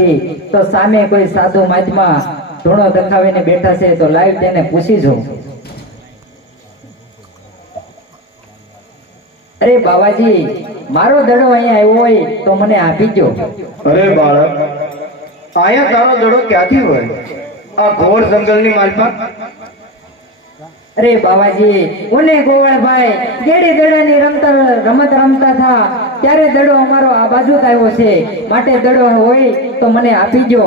નથી તો સામે કોઈ સાધુ મહાત્મા ધૂણો દખાવીને બેઠા છે તો લાઈવ તેને પૂછી જો. અરે બાવાજી, મારો દડો અહીંયા આવ્યો હોય તો મને આપી દો. અરે બાળક, અહીંયા તારો દડો ક્યાંથી હોય? આ ઘોર જંગલની માલમાં? અરે બાવાજી, ઓને ગોવાળભાઈ ગેડી દડાની રમત રમતા હતા ત્યારે દડો અમારો આ બાજુ જ આવ્યો છે, માટે દડો હોય તો મને આપી દો.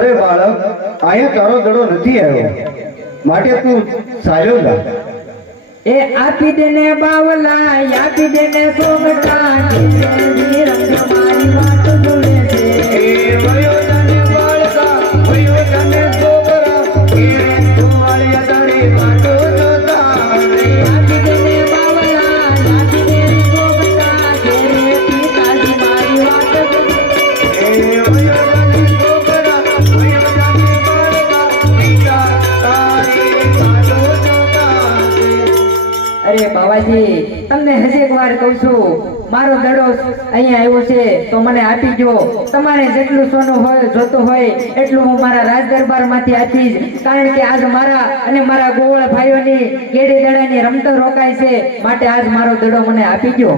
અરે બાળક, અહીંયા તારો દડો નથી આવ્યો, માટે તું સાજો જા. એ આપી દેને બાવલા, આપી દેને સોગટા, મારી વાત જોડે છે. એ વયો તને બાળકા, વયો તને છોકરા, એ તમારી તારી વાતો જોતા. આપી દેને બાવલા, આપી દેને સોગટા, પિતાજી મારી વાત જોડે. એ વયો તને છોકરા, વયો તને બાળકા, પિતા તારી વાતો જોતા. અરે બાવાજી, તમને હજી એક વાર કહું છું, મારો દડો અહીંયા આવ્યો છે તો મને આપી દો. તમારે જેટલું સોનું હોય જોતું હોય એટલું હું મારા રાજ દરબાર માંથી આપીશ, કારણ કે આજ મારા અને મારા ગોવળ ભાઈઓની ગેડી દડાની રમતો રોકાય છે, માટે આજ મારો દડો મને આપી દો.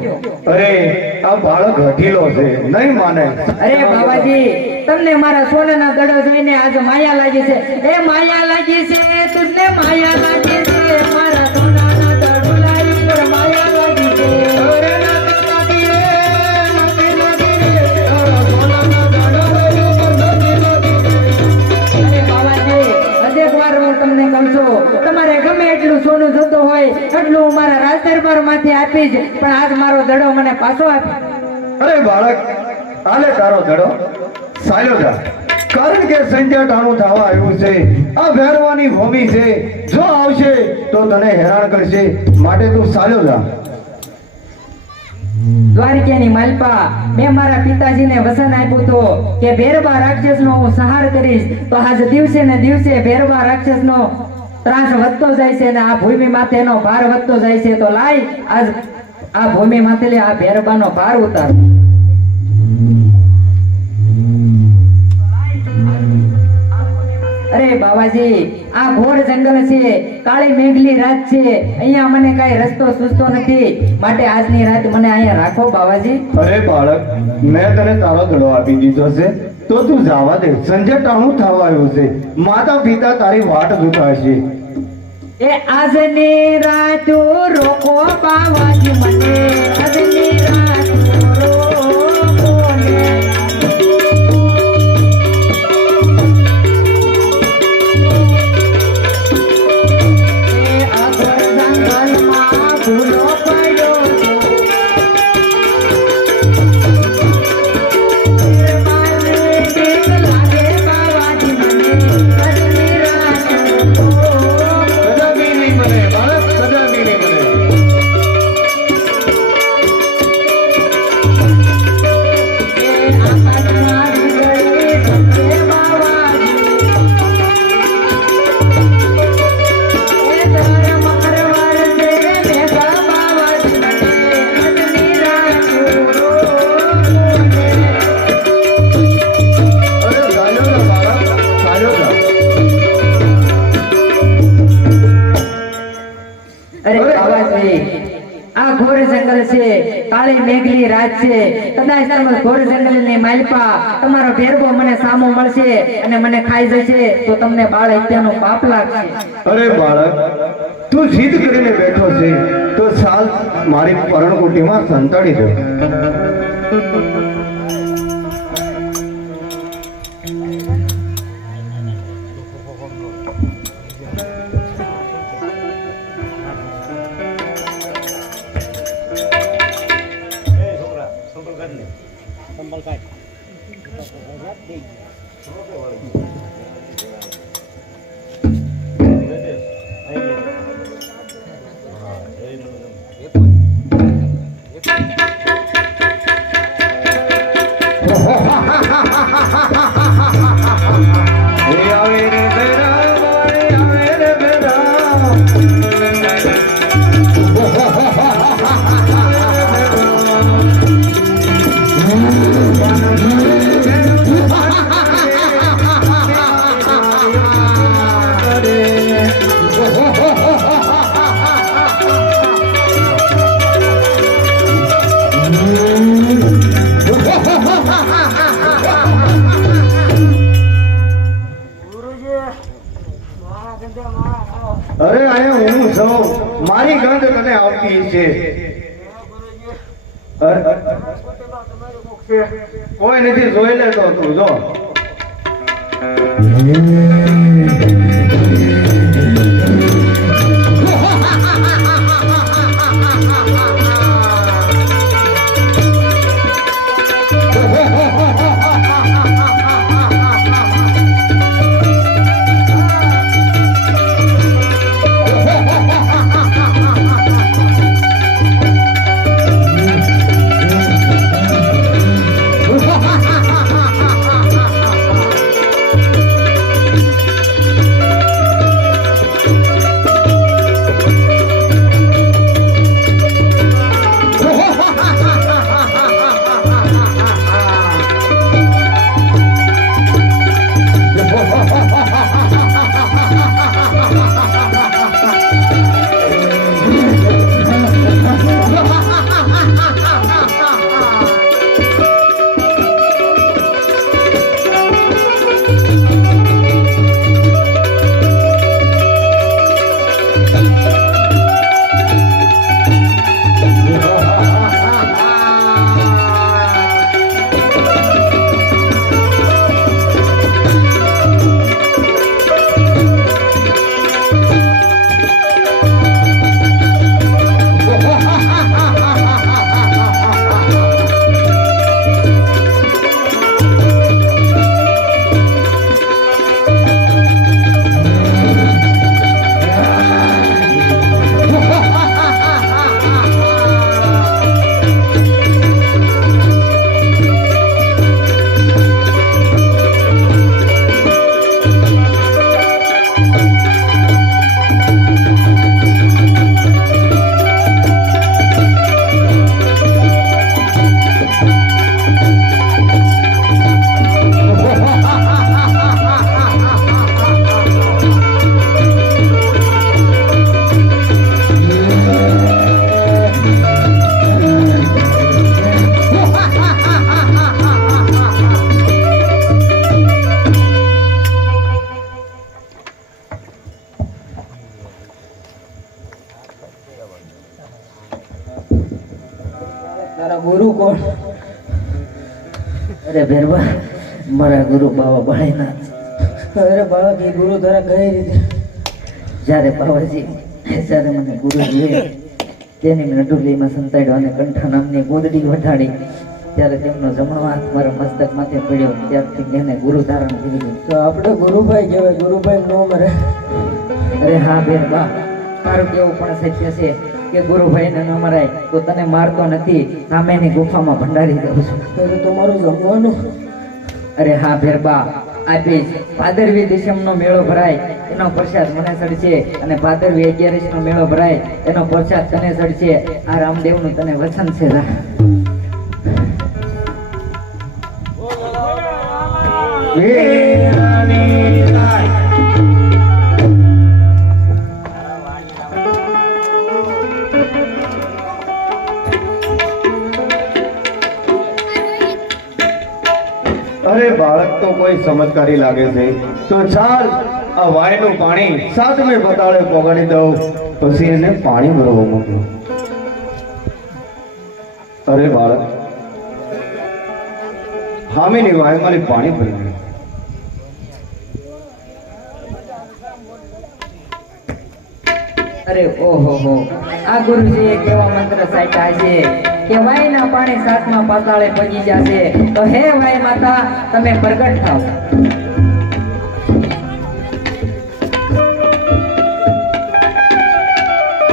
અરે આ બાળક હઠીલો છે, નહીં માને. અરે બાવાજી, તમને મારા સોનાના દડો જોઈને આજ માયા લાગી છે. એ માયા લાગી છે, તુજને માયા લાગી છે, મારા સોનાના દડો લાવી પર માયા લાગી છે. અરે ના લાગી રે, નથી લાગી રે, તારા સોનાના દડો લાવી પર નથી લાગી રે. અરે બાવાજી, હજી એક વાર હું તમને કહું છું, તમારે ગમે એટલું સોનું જોતું હોય એટલું હું મારા રાજ દરબાર માંથી આપીશ, પણ આજ મારો દડો મને પાછો આપી. અરે બાળક, આલે તારો દડો, સાયો જા. કારણ કે સંજય ટાણું થવા આવ્યું છે, આ ભેરવાની ભૂમિ છે, જો આવશે તો તને હેરાન કરશે, માટે તું સાયો જા. દ્વારકાની માલપા, મેં મારા પિતાજીને વચન આપ્યું હતું કે ભેરબા રાક્ષસનો હું સંહાર કરીશ, તો આજ દિવસે ને દિવસે ભેરબા રાક્ષસનો ત્રાસ વધતો જાય છે અને આ ભૂમિ માથે એનો ભાર વધતો જાય છે, તો લાય આજ આ ભૂમિ માથે આ ભેરબાનો ભાર ઉતાર. અરે બાવાજી, આ ઘોર જંગલ છે, કાળી મેઘલી રાત છે, અહીંયા મને કઈ રસ્તો સૂઝતો નથી, માટે આજની રાત મને અહીંયા રાખો બાવાજી. અરે બાળક, મેં તને તારો દડો આપી દીધો છે તો તું જવા દે. સંજય ટાણું થવા આવ્યું છે, માતા પિતા તારી વાટ જોતા હશે. એ આજની રાત રોકો બાવાજી મને, આજની રાત રોકો ને. એ આ ઘોર જંગલમાં ભૂલો પડ્યો તો. એ માને બીક લાગે બાવાજી મને, આજની રાત રોકો. સદાબી નહીં બને બાળક, સદાબી નહીં બને. એ આકાશમાં વીજળી ચમકે બાવાજી. એ ધરમ કરવાર છે મેઘા બાવાજી મને, આજની રાત રોકો ને. અરે સાયો જા બાળક, સાયો જા. અરે બાવાજી, આ ઘોર જંગલ છે, કાળી મેઘલી રાત છે, કદાચ તમે ઘોર જંગલની માલપા તમારો ભેરબો મને સામો મળશે અને મને ખાઈ જશે તો તમને બાળ હત્યાનું પાપ લાગશે. અરે બાળક, તું જીદ કરીને બેઠો છે તો ચાલ મારી પરણકુટીમાં સંતાડી દે. અરે આયા હું છું, મારી ગંધ તને આવતી છે. કોઈ નથી, જોઈ લે તો તું જો. તારા ગુરુ કોણ? અરે ભેરવા, મારા ગુરુ બાવા બાળીનાથ. અરે બાળક, એ ગુરુ તારા કઈ રીતે? જ્યારે બાવાજી જ્યારે મને ગુરુજીએ તેની નડુલીમાં સંતાડ્યો અને કંઠા નામની ગોદડી વઢાડી, ત્યારે તેમનો જમણો હાથ મારા મસ્તક માથે પડ્યો. ત્યારથી એને ગુરુ ધારણ કરી. તો આપણે ગુરુભાઈ કહેવાય, ગુરુભાઈ નો મરે. અરે હા ભેરવા, તારું કેવું પણ સત્ય છે કે ગુરુભાઈને ન મરાય તો તને મારતો નથી, સામેની ગુફામાં ભંડારી દઉં છું. તો તમારું જમવાનું? અરે હા ભેરબા, આપીશ. ભાદરવી દિસમનો મેળો ભરાય એનો પ્રસાદ મને સડશે, અને ભાદરવી 11નો મેળો ભરાય એનો પ્રસાદ તને સડશે. આ રામદેવનું તને વચન છે. અરે બાળક તો કોઈ ચમત્કારી લાગે છે. તો ચાલ આ વાયનું પાણી સાતમે પતાળે પોગાડી દઉં, પછી એને પાણી ભરવા મોકલું. અરે બાળક, હામેની વાયમાં પાણી ભરી દે. અરે ઓહો હો, આ ગુરુજીએ કેવા મંત્ર સાચ્યા છે કે વાયના પાણી સાતમા પાતાળે પગી જશે. તો હે વાય માતા, તમે પ્રગટ થાઓ.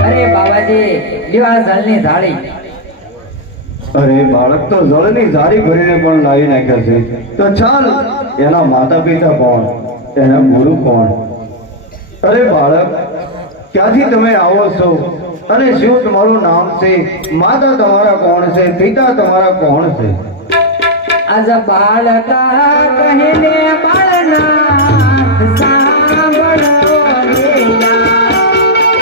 અરે બાવાજી, લ્યો આ જળની ધાળી. અરે બાળક તો જળની ઝારી ભરીને પણ લાવી નાખ્યા છે. તો ચાલ, એના માતા પિતા કોણ, એના ગુરુ કોણ? અરે બાળક, ક્યાંથી તમે આવો છો અને શું તમારું નામ છે? માતા તમારા કોણ છે? પિતા તમારા કોણ છે? આજ બાળકા કહીને બાળનાથ સાંભળો રે યાર.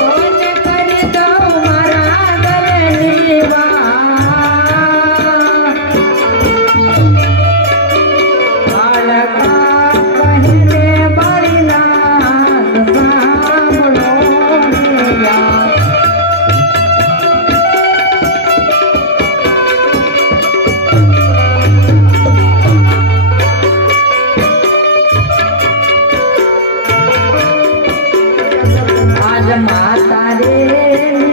ઓને કરી દઉં મારા દિલની વાત. બાળકા કહીને બાળનાથ સાંભળો રે યાર. આજ માતા રે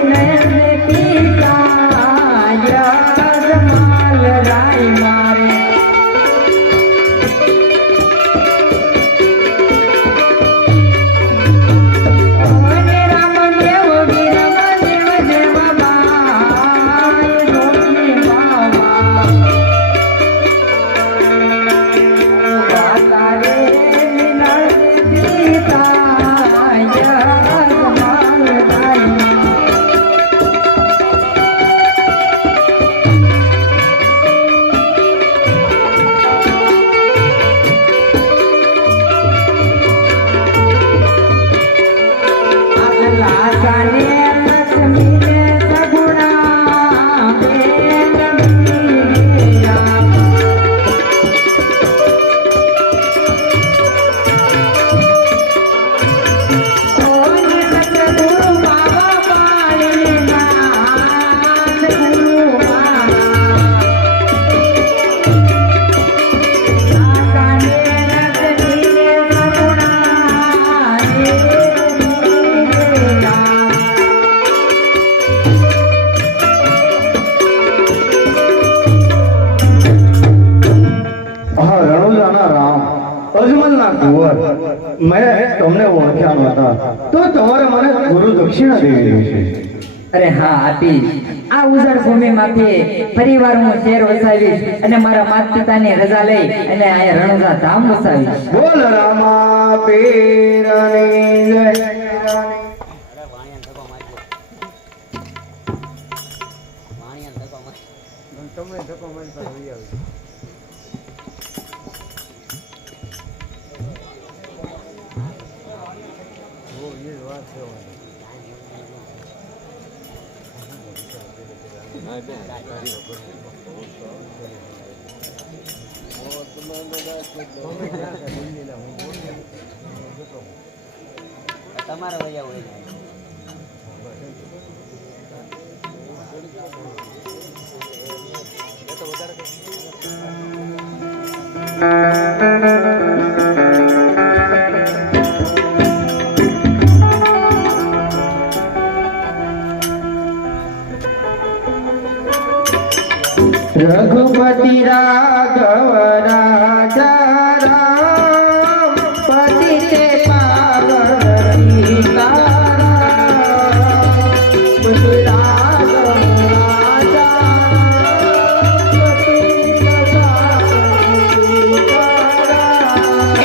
નયન પિતા યજમાલ રાય મારે. ઓને રામદેવ વીરમદેવ જેવા બાઈ રોની બાવા. માતા રે નયન પિતા યજમાલ રાય મારે. લાસાને લક્ષ્મીને સગુણા બેન મીરા. ઓને સતગુરુ બાબા પાળીને નાથ ગુરુ મારા. લાસાને લક્ષ્મીને સગુણા બેન મીરા. હા રણુજાના રામ અજમલના કુંવર મેં તમને ઓળખ્યા નહોતા તો તમારે મને ગુરુ દક્ષિણા દેવી છે. અરે હા આપીશ. આ ઉજળ ભૂમિમાંથી ફરીવાર હું શેર વસાવીશ અને મારા માતા પિતાની રજા લઈ અને અહીંયા રણુજા ધામ વસાવીશ. બોલ રામા પીરની જય. તમારે વયા હોય રઘુપતિ રાઘવ રાજા રામ પતિ તે પાવન સીતારામ. પતિ રાઘવ રાજા પતિ સીતારામ.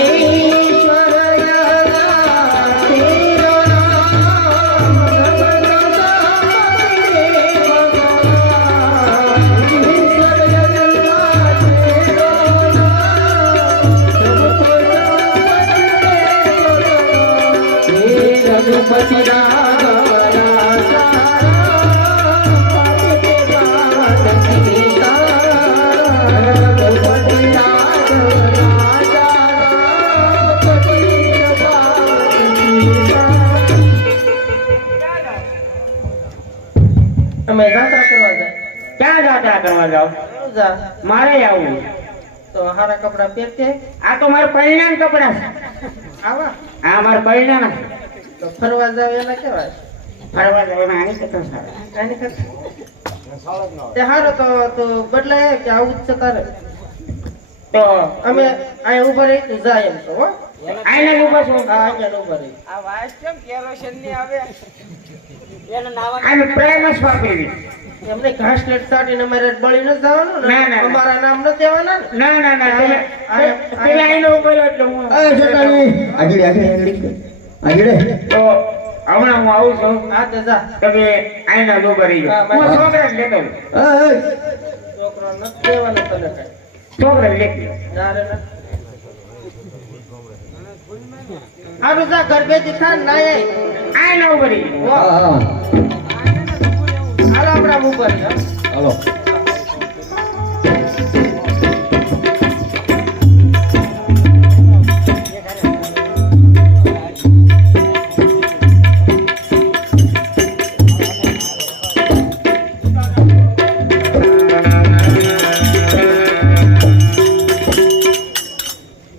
ઈશ્વર યદા તેરો નામ જગત રઘુપતિ રાઘવ રાજા પતિ તે પાવન સીતારામ. રઘુપતિ રાઘવ રાજા પતિ તે પાવન સીતારામ. અમે જાત્રા કરવા જાય. ક્યાં જાત્રા કરવા જાવ? રણુજા. મારે આવું. તો હારા કપડા પહેરતે આ તો મારા પરિણામ કપડા છે. આવા આ મારા પરિણામ તો ફરવા જાવ એના કેવાય ફરવા જવાના આની કરતા સારા. આની કરતા તે હારો તો બદલાય કે આવું જ છે તારે. તો અમે અહીંયા ઉભા રહી તું જાય એમ તો હો. આઈને ઉભા છો. હા અહીંયા ઉભા રહી. આને પ્રેમ જ વાપરી. એમને ઘાસ લેટ સાટીને અમારે બળી ન જવાનું ને ના, ના. અમારા નામ ન દેવાના ને. ના ના ના તમે આઈને ઉભો રહ્યો એટલે હું એ જટાણી આગળ આગળ આગળ આગળ તો હમણાં હું આવું છું હા તો જા તમે આઈના દો કરી હા, જાઓ હું મારે- છોકરાને લેતો આવું. છોકરો નથી દેવાનો તને કઈ છોકરાને લેતી આવું. ના રે ના હારું જા ઘર બેઠી થા ને નાય આઈના ઉપર ઈ. હા હા હાલો આપણા ઉપર હાલો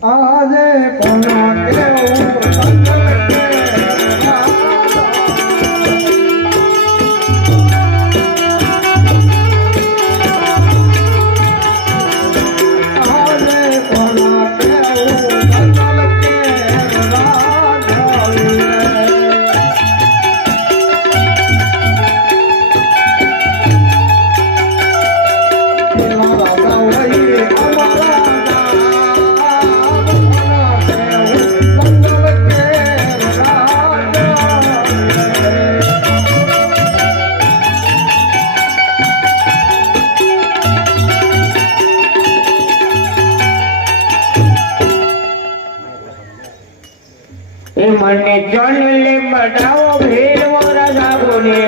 આજે કોનો એ મને જનલે બતાવો ભેરવો રાજાગોને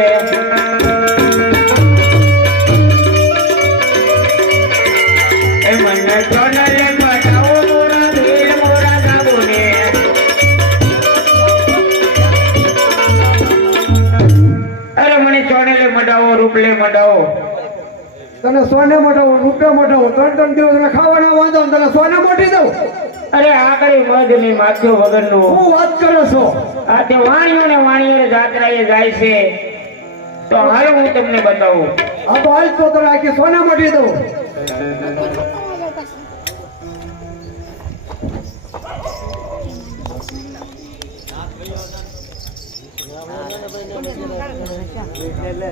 એ મને જનલે બતાવો મોરા ભેરવો રાજાગોને અરે મને જનલે મડાવો રૂપલે મડાવો તને સોને મોટાવો રૂપિયા મોટાવો 3 દિવસ તને ખાવાના વાંધો ને તને સોને મોટી દઉં અરે આ કઈ મધ ની માથ્યો વગરનું હું વાત કરો છો આ તે વાણીઓ જાત્રાએ જાય છે તો હાલ હું તમને બતાવું આ તો આજ તો તને આખી સોને મોટી દઉં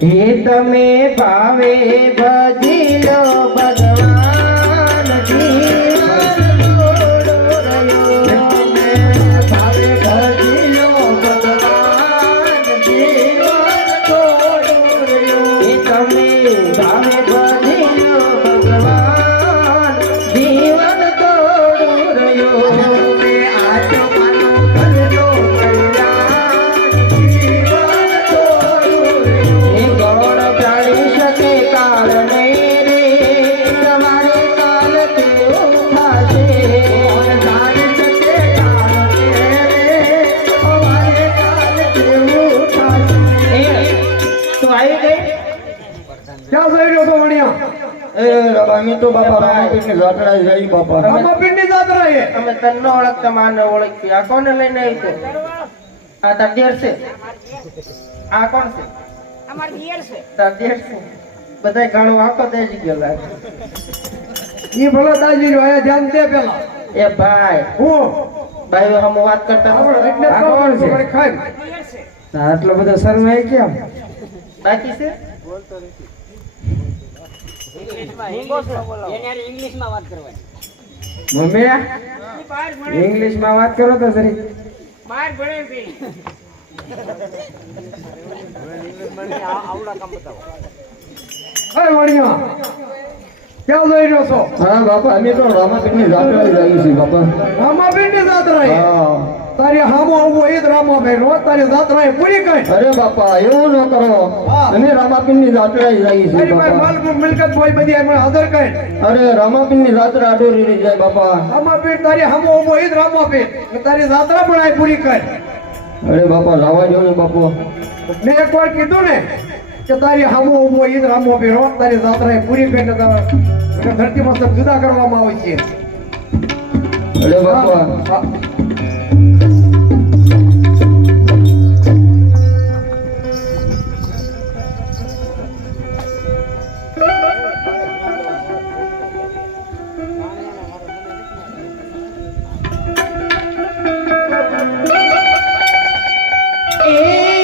હે તમે ભાવે ભજી લો ભગવાન જીવન થોડો રહ્યો તમે ભાવે ભજી લો ભગવાન જીવન થોડો રહ્યો હે તમે ભાવે ભજી લો ભગવાન જીવન થોડો રહ્યો તમે આજો માનો કરજો કલ્યાણ જીવન થોડો રહ્યો હે ગૌણ પ્રાણી શકે કારણે રે તમારે કાલ તેવું થશે ગૌણ પ્રાણી શકે કારણે રે અમારે કાલ તેવું થશે તો આવી ગઈ ક્યાં જઈ રહ્યો છો વણિયા એ અમે તો બાપા રામાપીરની જાત્રા જઈ બાપા રામાપીરની જાત્રા એ અમે તને ન ઓળખતા માને ઓળખી આ કોને લઈને આવી છે આ તાર દેર છે આ કોણ છે અમાર દિયર છે તાર દેર છે બધાય ઘણું આખો દેજી ગયો લાગે ઈ ભલો દાજી રહ્યો આયા ધ્યાન દે પેલા એ ભાઈ હું ભાઈ હમ વાત કરતા આપણે એટલે આ કોણ છે ખાઈ આટલો બધો શરમાય કેમ બાકી છે મમ્મી ઇંગ્લિશ માં વાત કરો તો જરી બાર ભણે છે અરે વણિયા ક્યાં જઈ રહ્યો છો હા બાપા અમે તો રામાપીરની જાત્રા જઈએ છીએ બાપા રામાપીરની જાત્રા એ હા તારી હામો આવવો એ જ રામાભાઈ રોજ તારી જાત્રા એ પૂરી કરી અરે બાપા એવું ન કરો હા. અમે રામાપીરની જાત્રા જઈએ છીએ તારી પાસે બાપા માલ મિલકત હોય બધી એમાં હાજર કરી અરે રામાપીરની જાત્રા અડોરી રહી જાય બાપા રામાપીર તારી હામો આવવો એ જ રામાપીર ને તારી જાત્રા પણ આ પૂરી કરી અરે બાપા જવા દો ને બાપુ મેં એકવાર કીધું ને કે તારી હામો આવવો એ જ રામાપીર રોજ તારી જાત્રા એ પૂરી કરીને ધરતીમાં સબ જુદા કરવામાં આવે છે અરે બાપા હા. એ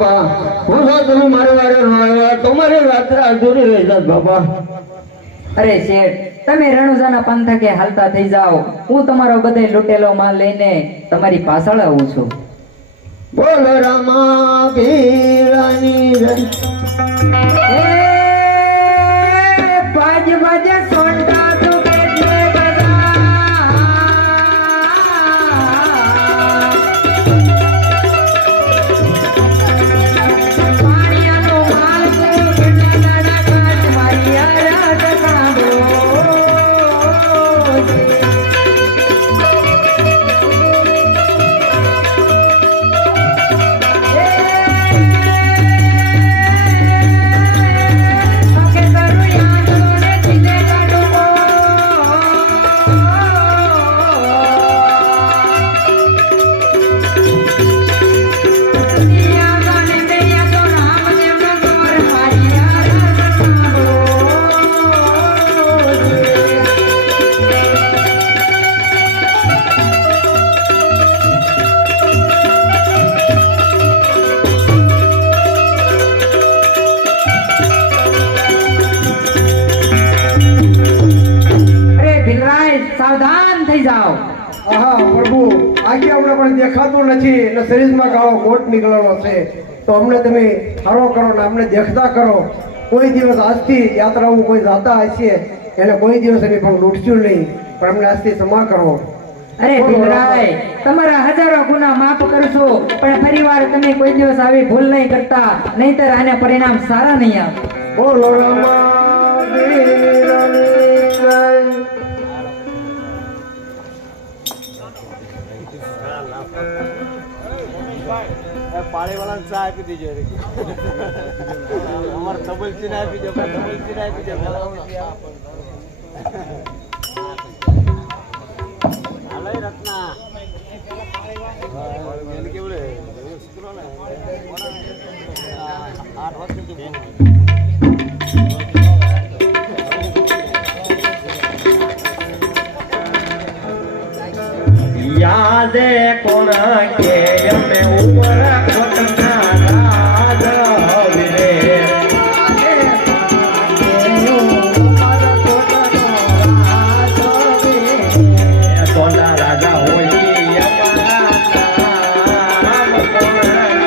બાપા હું જો તમે મારે વારે ન આવ્યા તો મારી યાત્રા અધૂરી રહી જાત બાપા. અરે શેઠ, તમે રણુજાના પંથકે હાલતા થઈ જાઓ, હું તમારો બધે લૂંટેલો માલ લઈને તમારી પાછળ આવું છું. બોલ રામા પીરાની જય. એ બાજ બાજ સોંટા તું કેટલે બધા. પાણીયાનો માલ તું કેટલા દાડા કાચ મારી આરાટ કાઢો. સાવધાન થઈ જાઓ. આહા પ્રભુ, આગે અમને પણ દેખાતું નથી એટલે શરીરમાં કાળો કોટ નીકળેલો છે, તો અમને તમે હારો કરો ને અમને દેખતા કરો. કોઈ દિવસ આજથી યાત્રાઓ કોઈ જાતા હશે એટલે કોઈ દિવસ અમે પણ લૂંટશું નહીં, પણ અમને આજથી ક્ષમા કરો. અરે ભીમરાય, તમારા હજારો ગુના માફ કરશો, પણ ફરીવાર તમે કોઈ દિવસ આવી ભૂલ નહીં કરતા, નહીંતર આને પરિણામ સારા નહીં આવે. બોલો રામા પીરાની જય. પાણી વાળા ચા આપી દીજો અમારે ડબલ ચીન આપી દો, ડબલ ચીન આપી દો. હાલો રત્ના કેવું રે 8 વર્ષ યાદ કોણ કે અમે ઉપર કોટના રાજ હવિરે. કોના રાજા હોય અમારા નામ કોણ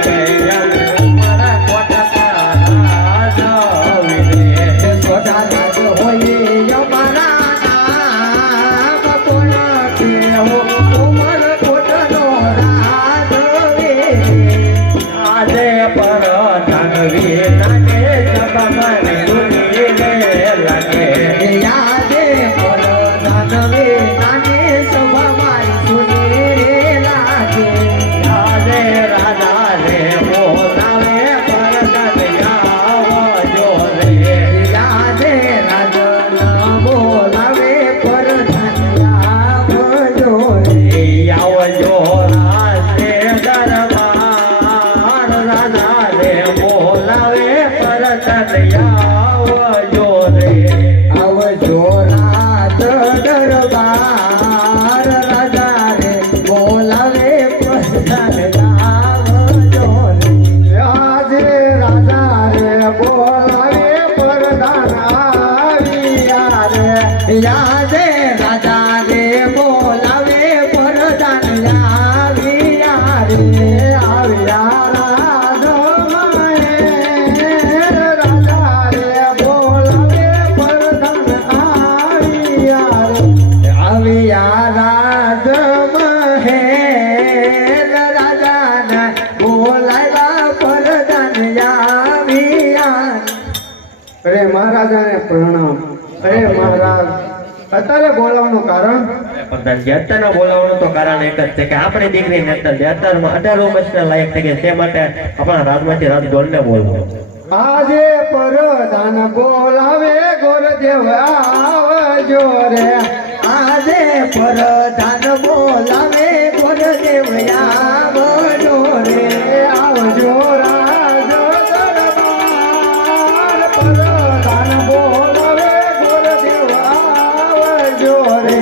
કે અમે ઉપર કોટના રાજ હવિરે. સોઢા રાજ હોય અમારા નામ કોણ કેવો ઉમર કોટનો રાજ વે. આજે પર ધનવી નાને જબમને રૂની રે લાગે. યાદે પર દાનવે નાને સભા મારી સુની રે લાગે. આજે રાજા રે બોલાવે પર ધનિયાવજો રે. યાદે રાજન બોલાવે પર ધન્યાવજો રે. આવજો રાજે દરબાર રાજા રે બોલાવે પર ધનિયાવજો રે. આવજો રાત દરબાર રાજા રે બોલાવે પ્રધાન આવજો રે. આજે રાજા રે બોલાવે પ્રધાન આવ્યા રે. યાદે રાજા રે બોલાવે પ્રધાન આવ્યા રે. આવ્યા રાજમાએ રાજા રે બોલાવે પ્રધાન આવ્યા રે. આવ્યા રાજ મહેલ રાજાને બોલાવ્યા પ્રધાન આવ્યા. અરે મહારાજાને પ્રણામ. અરે મહારાજ, અત્યારે બોલાવવાનું કારણ? પણ અત્યારના બોલાવવાનું તો કારણ એક જ છે કે આપણી દીકરીને અત્યારમાં 18 વર્ષના લાયક થઈ ગઈ, તે માટે આપણા રાજમાંથી રાજગોળને બોલાવો. આજે પ્રધાન બોલાવે ગોરદેવ આવજો રે. આજે પ્રધાન બોલાવે ગુરુદેવ આવજો રે. આવજો રાજ દરબાર. પ્રધાન બોલાવે ગોરદેવ આવજો રે.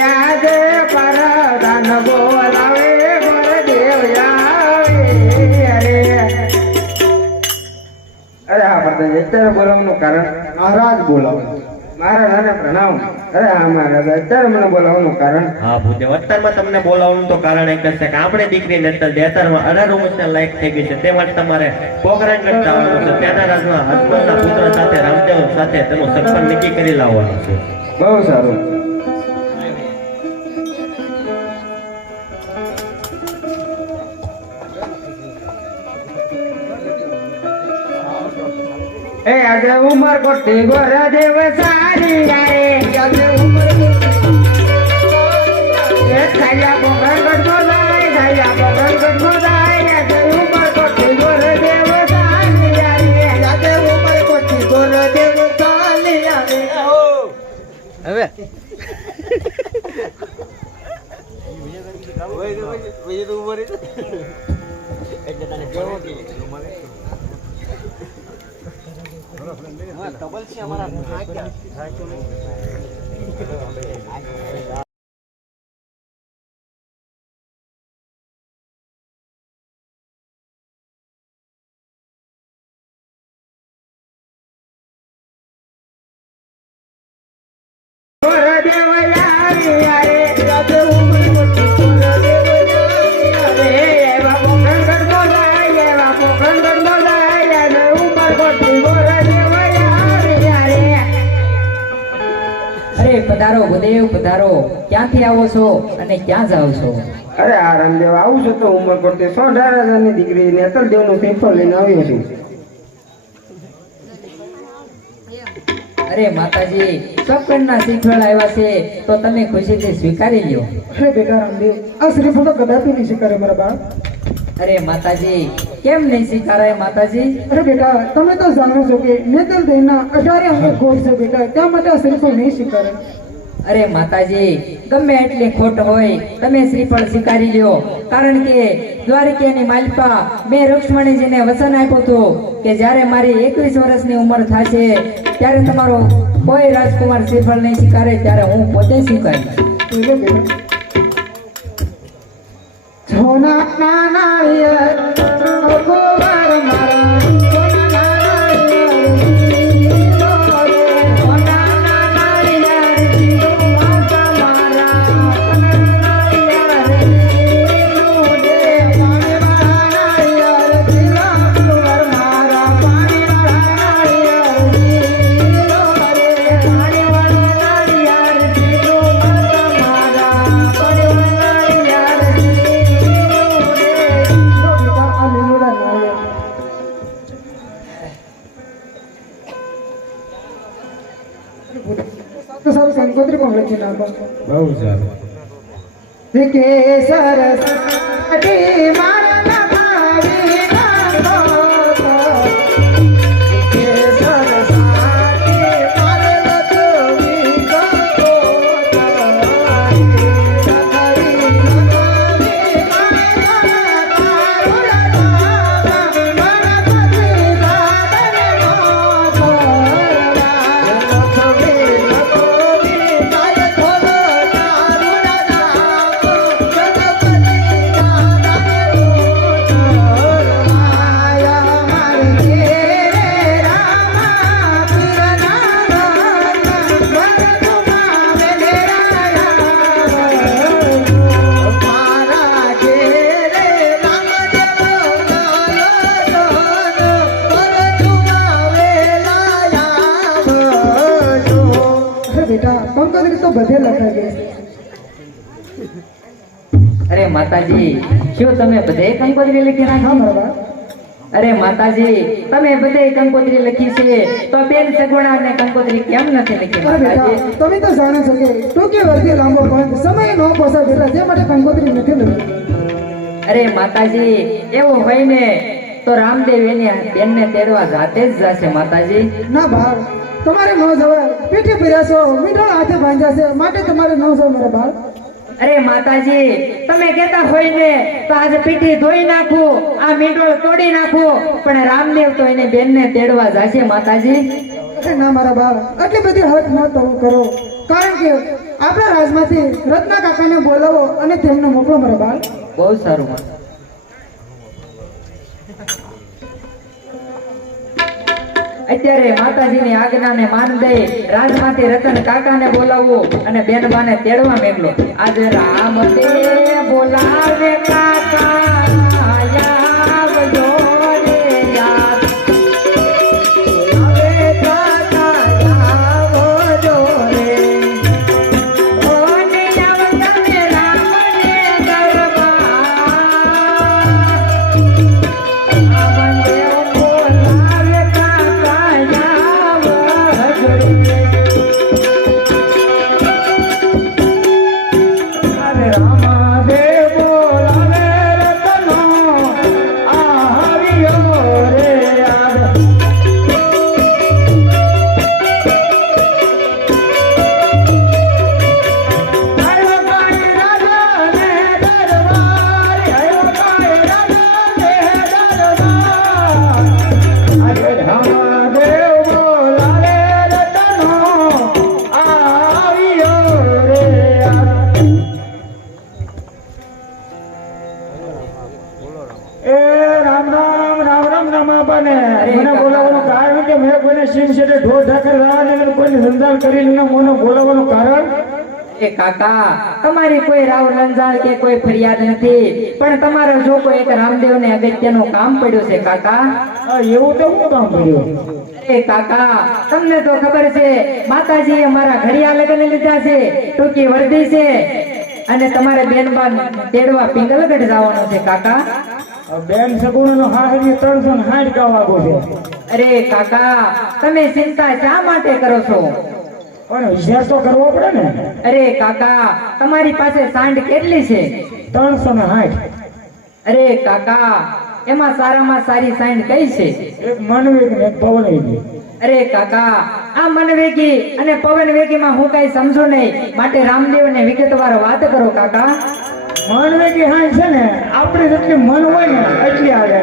યાદે પ્રધાન બોલાવે ગુરુદેવ આવે રે. મહારાજ અત્યારે બોલાવવાનું કારણ મહારાજ બોલાવે મારા નાને પ્રણામ. અરે હા મહારાજ અત્યારે મને બોલાવવાનું કારણ હા ભૂદેવ, અત્યારમાં તમને બોલાવવાનું તો કારણ એક જ છે કે આપણે દીકરીને અત્યારમાં 18 વર્ષના લાયક થઈ ગઈ છે. તે માટે તમારે પોખરાણગઢ જવાનું છે. ત્યાંના રાજમાં હનુમાનના પુત્ર સાથે રામદેવ સાથે તેનું સગપણ નક્કી કરી લાવવાનું છે. બહુ સારું. એ આજે ઉમર કોટી ગોરા દેવ સારી રે આજે ઉમર એ ખાયા પોખરાણગઢ બોલાય ખાયા પોખરાણગઢ બોલાય આજે ઉમર કોટી ગોરા દેવ સારી રે આજે ઉમર કોટી ગોરા દેવ સારી રે હવે બીજું તો ઉભો રહી એટલે તને કેવો કે ડબલ છે અમારા પધારો ભૂદેવ પધારો. ક્યાંથી આવો છો અને ક્યાં જાઓ છો? અરે આ રામદેવ આવું છું તો ઉમર પડતી 18,000 દીકરી નેતર દેવનું શ્રીફળ લઈને આવ્યો છું. અરે માતાજી, સગપણના શ્રીફળ આવ્યા છે તો તમે ખુશીથી સ્વીકારી લ્યો. અરે બેટા રામદેવ, આ શ્રીફળ તો કદાપી નહીં સ્વીકારે મારા બાળ. અરે માતાજી, કેમ નહીં સ્વીકારાય માતાજી? અરે બેટા, તમે તો જાણો છો કે નેતર દેવના 18 અંગે ખોટ છે બેટા, ત્યાં માટે આ શ્રીફળ નહીં સ્વીકારે. અરે માતાજી, ગમે એટલી ખોટ હોય તમે શ્રીફળ સ્વીકારી લ્યો. કારણ કે દ્વારકાની માલિકા મેં રૂક્ષ્મણીજીને વચન આપ્યું હતું કે જ્યારે મારી 21 વર્ષની ઉંમર થશે ત્યારે તમારો કોઈ રાજકુમાર શ્રીફળ નહીં સ્વીકારે ત્યારે હું પોતે સ્વીકારીશ. એટલે બેટા સોના નાળિયેર ભગવાન મારા સોના નાળિયેર સોના નાળિયેર માતા મારા સોના નાળિયેર દે પાણી વાળા નાળિયેર દિલા કુંવર મારા પાણી વાળા નાળિયેર પાણી વાળા નાળિયેર દિલો માતા મારા પાણી વાળા તો સારું કંકોત્રી પણ લખી નાખો. બહુ સારું. કેસર સાડી મારા ભાવી નાખો તો. કેસર સાડી મારે લખવી નાખો તો. બેટા કંકોત્રી તો બધે લખાઈ ગઈ. અરે માતાજી, શું તમે બધે કંકોત્રી લખી હા નાખી? મારા બાળ. અરે માતાજી, તમે બધે કંકોત્રી લખી છે તો બેન સગુણાને કંકોત્રી કેમ નથી લખી અરે બેટા, માતાજી? તમે તો જાણો છો કે ટૂંકી વર્ગે લાંબો પંથ સમય ન પોસાય બેટા, તે માટે કંકોત્રી નથી લખી. અરે માતાજી, એવું હોય ને તો રામદેવ એની બેનને તેડવા જાતે જ જશે માતાજી. ના બાળ, તમારે ન જવાય. પીઠે પીર્યા છો, મીઠા હાથે બાંધ્યા છે, માટે તમારે ન જવાય મારા બાળ. અરે માતાજી, તમે કહેતા હોય ને તો આજે પીઠી ધોઈ નાખું, આ મીંડોળ તોડી નાખું, પણ રામદેવ તો એની બેનને તેડવા જશે માતાજી. અરે ના મારા બાળ, આટલી બધી હદ ન કરો. કારણ કે આપણા રાજમાંથી રત્ના કાકાને બોલાવો અને તેમને મોકલો મારા બાળ. બહુ સારું માં. અત્યારે માતાજીની આજ્ઞાને માન દઈ રાજમાંથી રતન કાકાને બોલાવવો અને બેનબાને તેડવા મેકલો. આજે રામ તે બોલાવે કાકા આવજો રે યાર. બોલાવે કાકા આવજો રે. ઓ ને આવતા ને રામને દરબાર બોલાવે કાકા આવજો રે. અરે રામદેવ બોલાવે રતનો આવ્યો રે યાર. આવ્યો કાંઈ રાજાને દરબાર, આવ્યો કાંઈ રાજાને દરબાર. અરે રામદેવ બોલાવે રતનો આવ્યો રે યાર. એ રામ રામ રામ રામ રામ બાપાને મને બોલાવવાનું કારણ કે મેં કોઈને સિંહ છે ઢોર ઢાકર રાને કોઈને સંધાન કરીને મને બોલાવવાનું કારણ એ કાકા તમારી કોઈ રાવ રંજાળ કે કોઈ ફરિયાદ નથી, પણ તમારે જો કોઈ એક રામદેવને અગત્યનું કામ પડ્યું છે કાકા. એવું તો હું કામ કર્યું. એ કાકા તમને તો ખબર છે માતાજીએ મારા ઘડિયા લગ્ન લીધા છે, ટૂંકી વર્ધી છે અને તમારે બેનબાન તેડવા પિંગલગઢ જવાનું છે કાકા. બેન સગુણનો હાહરી 360 ગાવાગો છે. અરે કાકા તમે ચિંતા શા માટે કરો છો? પણ વિચાર તો કરવો પડે ને. અરે કાકા તમારી પાસે સાંડ કેટલી છે? 360. અરે કાકા એમાં સારામાં સારી સાંડ કઈ છે? એક મનવેગ ને એક પવનવેગી. અરે કાકા આ મનવેગી અને પવનવેગીમાં હું કઈ સમજુ નહીં, માટે રામદેવને વિગતવાર વાત કરો કાકા. મનવેગી હાંસ છે ને આપણે જેટલી મન હોય ને એટલી હાલે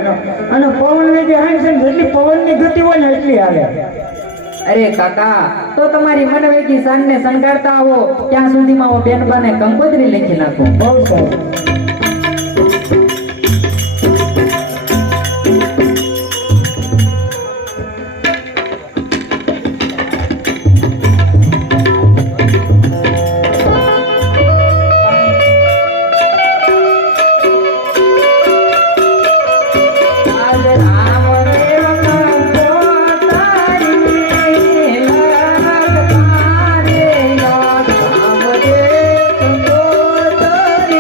અને પવનવેગી હાંસ છે ને જેટલી પવનની ગતિ હોય ને એટલી હાલે. અરે કાકા તો તમારી મનવેગી સાંડને શણગારતા આવો ત્યાં સુધીમાં હું બેનબાને કંકોત્રી લખી નાખું. બહુ સરસ. આજ રામદેવ કંકોત્રી લખતા રે યાદ. રામદેવ કંકોત્રી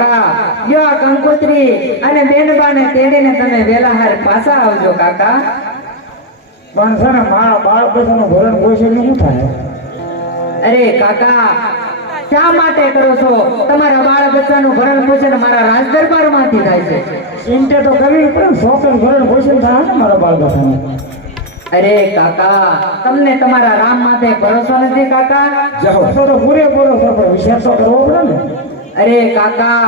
કાકા જો આ કંકોત્રી અને બેનબાને તેડીને તમે વેલાહાર પાછા આવજો કાકા. પણ છે ને મારા બાળક બધાનું ભરણ પોષણ શું થાય? અરે કાકા શા માટે કરો છો? તમારા બાળ બચ્ચાનું ભરણ પોષણ મારા રાજ દરબારમાંથી થાય છે. ચિંતા તો કરવી પડે, છોકરાનું ભરણ પોષણ થાય ને મારા બાળક બધાનું. અરે કાકા તમને તમારા રામ માથે ભરોસો નથી કાકા? જાઓ તો પૂરેપૂરો તો પણ વિચાર તો કરવો પડે ને. અરે કાકા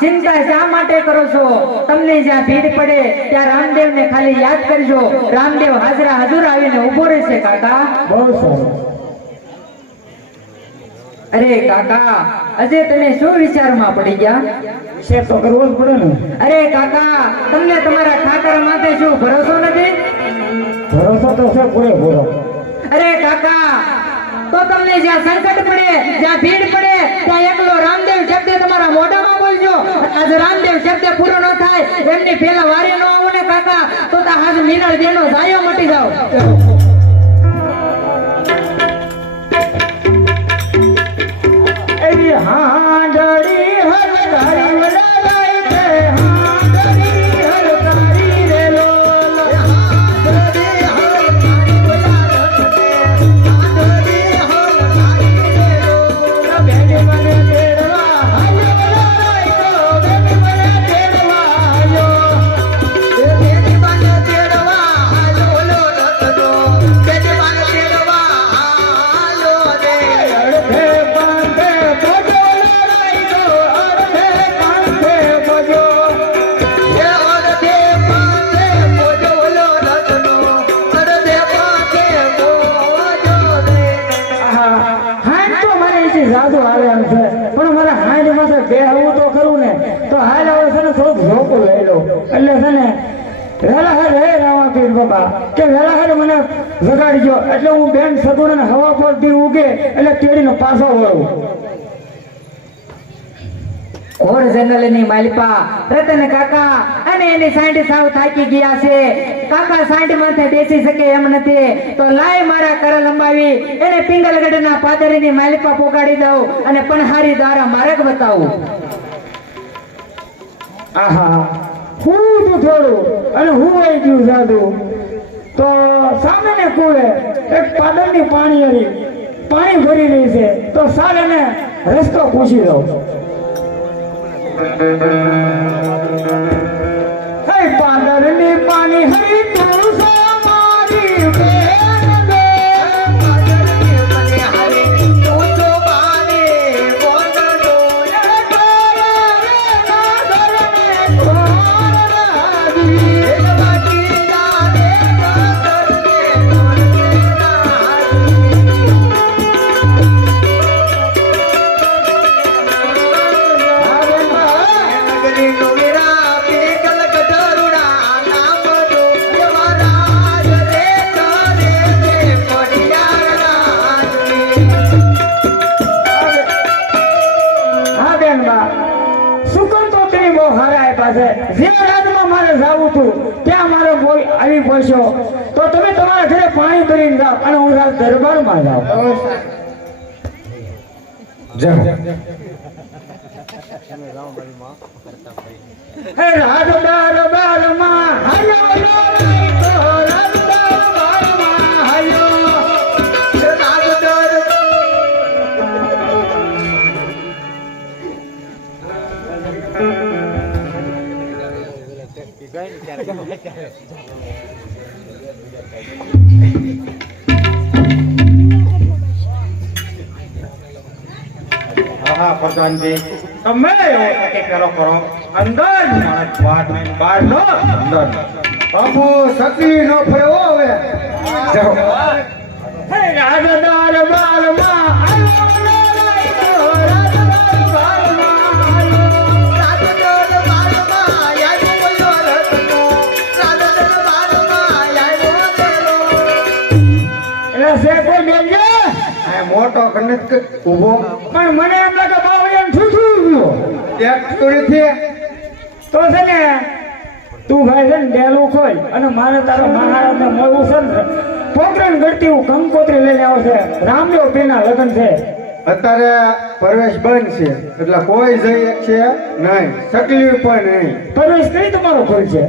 ચિંતા શા માટે કરો છો? તમને જ્યાં ભીડ પડે ત્યાં રામદેવને ખાલી યાદ કરજો, રામદેવ હાજરા હજુર આવીને ઉભો રહેશે કાકા. બહુ સારું. અરે કાકા અજે તમે શું વિચારમાં પડી ગયા? વિચાર તો કરવો જ પડે ને. અરે કાકા તમને તમારા ઠાકર માથે શું ભરોસો નથી? ભરોસો તો છે પૂરેપૂરો. અરે કાકા તો તમને જ્યાં સંકટ પડે, જ્યાં ભીડ પડે ત્યાં એકલો રામદેવ શબ્દ તમારા મોઢામાં બોલજો. આજ રામદેવ શબ્દ પૂરો ન થાય એમની પેલા વારે ન આવો ને કાકા તો આજ મિનળ દેનો જાયો મટી જાવ. એવી હાંડળી હરકારી વડાઈ છે, હાંડળી હરકારી રે લોલ. હાંડળી હરકારી હાંડળી હરકારી રે લોલ. બેન મને તેડવા હાલ્યો વડાઈ તો, બેન મને તેડવા હાલ્યો. એ બેન મને તેડવા હાલ્યો લો નતો, બેન મને તેડવા હાલ્યો રે. અડધે પાંધે ભજો લડાઈ તો, અડધે પાંધે ભજો. એ અડધે પાંધે ભજો લો નતો, અડધે પાંધે ભજો રે. હાંડ તો મારે એથી જાદુ આવે એમ છે, પણ મારે હાંડ માથે બેહવું તો ખરું ને. તો હાલ આવે છે ને થોડુંક ઝોકું લઈ લો એટલે છે ને વેલાહાર હે રામા પીર બાબા કે વેલાહાર મને જગાડજો એટલે હું બેન સગુણ હવા પરથી ઉગે એટલે તેડીને પાછો વળું. ઘોર જંગલની માલિપા રતન કાકા અને એની સાંઢ સાવ થાકી ગયા છે. કાકા સાંઢ માથે બેસી શકે એમ નથી, તો લાય મારા કર લંબાવી એને પિંગલગઢના પાદરીની માલિપા પોગાડી દઉં અને પનહારી દ્વારા માર્ગ બતાવું. આહા હું તું થોડું અને હું આવી ગયું જાદુ. તો સામેને કુળે એક પાદરની પાણી ભરી રહી છે, તો સાલ એને રસ્તો પૂછી દઉં. હે પાદરની પાણી હરી તું સો મારી બેન દે. પાદરની પાણી હરી તું સો મારી બોલ દો. એ કરે રે નાદરને કોણ રાજી. એ બાકી જાને નાદરને કોણ જે રાજમાં મારે જાવું હતું ત્યાં મારો કોઈ આવી પહોંચ્યો, તો તમે તમારા ઘરે પાણી ભરીને જાઓ અને હું રાજ દરબારમાં જાઉં. હે રાજ દરબારમાં હાલ્યો લડાઈ તો, રાજ દરબારમાં હાલ્યો. રાજ હા પ્રધાનજી તમે એવો નક્કી કરો અંદર બહાર નો અંદર. બાપુ સતી નો ફર્યો હવે જાઓ. હે રાજ દરબારમાં હાલ્યો લડાઈ તો, રાજ દરબારમાં હાલ્યો. રાજ દરબારમાં આવ્યો લો રત્નો, રાજ દરબારમાં આવ્યો તેલો. એટલે સે કોઈ મેલજે આ મોટો કનક ઊભો પણ મને એમ લાગે બાવળિયાને ઠૂઠું ગયો. એક તોડીથી તો છે ને તું ભાઈ છે ને ડેલું ખોલ અને મારે તારો મહારાજને મળવું છે ને પોકરણ ગળતી હું કંકોત્રી લઈને આવું છે. રામદેવ પીરના લગ્ન છે અત્યારે પ્રવેશ બંધ છે એટલે કોઈ જઈ છે નહીં, તકલીફ પણ નહીં. પ્રવેશ કઈ તમારો ખોલ છે?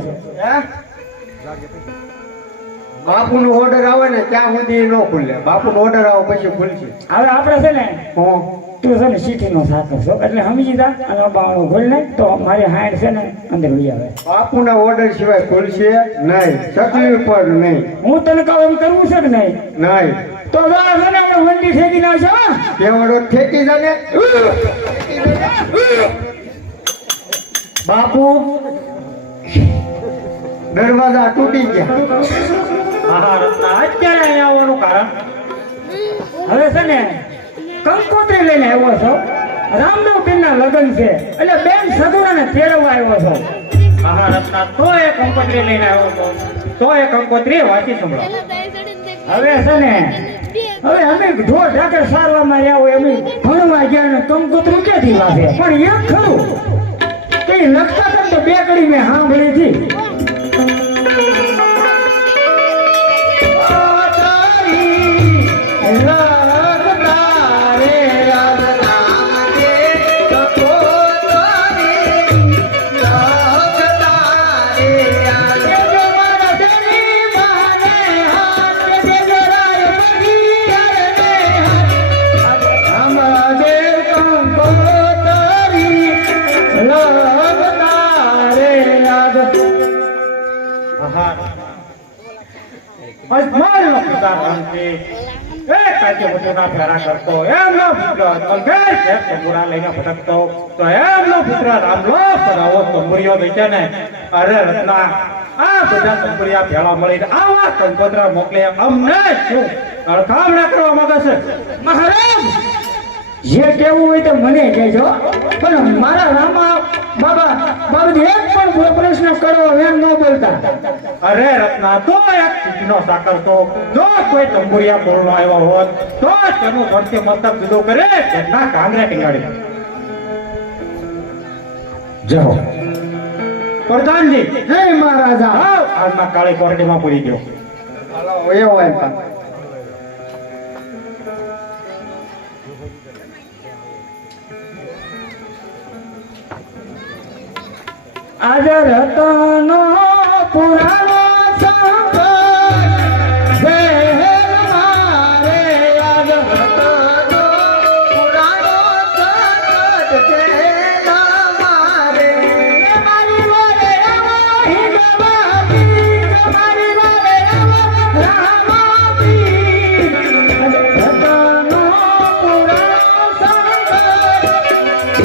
બાપુનો ઓર્ડર આવે ને ત્યાં સુધી ન ખુલે. બાપુનો ઓર્ડર આવે પછી ખુલશે. હવે આપણે છે ને હું તું છે ને સીટીનો સાકર છો એટલે સમજી જા અને બાવણો ખોલ ને તો મારી હાઈટ છે ને અંદર લઈ આવે. બાપુના ઓર્ડર સિવાય ખુલશે નહીં, તકલીફ પણ નહીં. હું તને કહું એમ કરવું છે કે નહીં? નહીં તો જા છે ને આપણે વંડી ઠેકી નાખજો હો. કેવડો ઠેકી જાને. બાપુ દરવાજા તૂટી ગયા. આહા રત્ના અત્યારે અહીંયા આવવાનું કારણ હવે છે ને કંકોત્રી લઈને આવ્યો છો. રામદેવ પીરના લગ્ન છે એટલે બેન સગુણાને તેડવા આવ્યો છો. આહા રત્ના તો એ કંકોત્રી લઈને આવ્યો હતો, તો એ કંકોત્રી વાંચી સંભળાવો. હવે છે ને હવે અમે ઢોર ઢાકર સારવા માર્યા હોય અમે ભણવા ગયા ને કંકોત્રી ક્યાંથી વાગે? પણ એક ખરું કે ઈ લખતા હતા તો બે કડી મેં સાંભળી હતી. અજમાલનો પિતા રામજી એક કાચે બધુંના ફેરા કરતો, એમનો પુત્ર અજમલભાઈ શેઠ તંબુરા લઈને ભટકતો, તો એમનો પુત્ર રામલો પરાવો તંબુરીઓ વેચે ને. અરે રત્ના, આ બધા તંબુરિયા ભેળા મળીને આવા કંકોત્રા મોકલે અમને શું અળખામણા કરવા માંગે છે? મહારાજ જે કેવું હોય તો મને કહેજો, પણ મારા રામા બાબા બાબત એક પણ પ્રશ્ન કરો એમ ન બોલતા. અરે રત્ના, તો એક ચીટીનો સાકર તો જો કોઈ તંબુરિયા બોલનો આવ્યો હોત તો તેનું ધરતી મસ્તક જુદું કરે તેના કાંગરે ટીંગાડી. જાઓ પ્રધાનજી, જય મહારાજા. આજના કાળી કોરડીમાં પૂરી ગયો. એવો એમ આજ રતનો પુરાણો સંકટ જહેર મારે. આજ રતનો પુરાણો સંકટ જહેર મારે. મારી વારે આવો હિંદવાદી, મારી વારે આવો રામાદી. રતનો પુરાણો સંકટ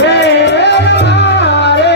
જહેર મારે.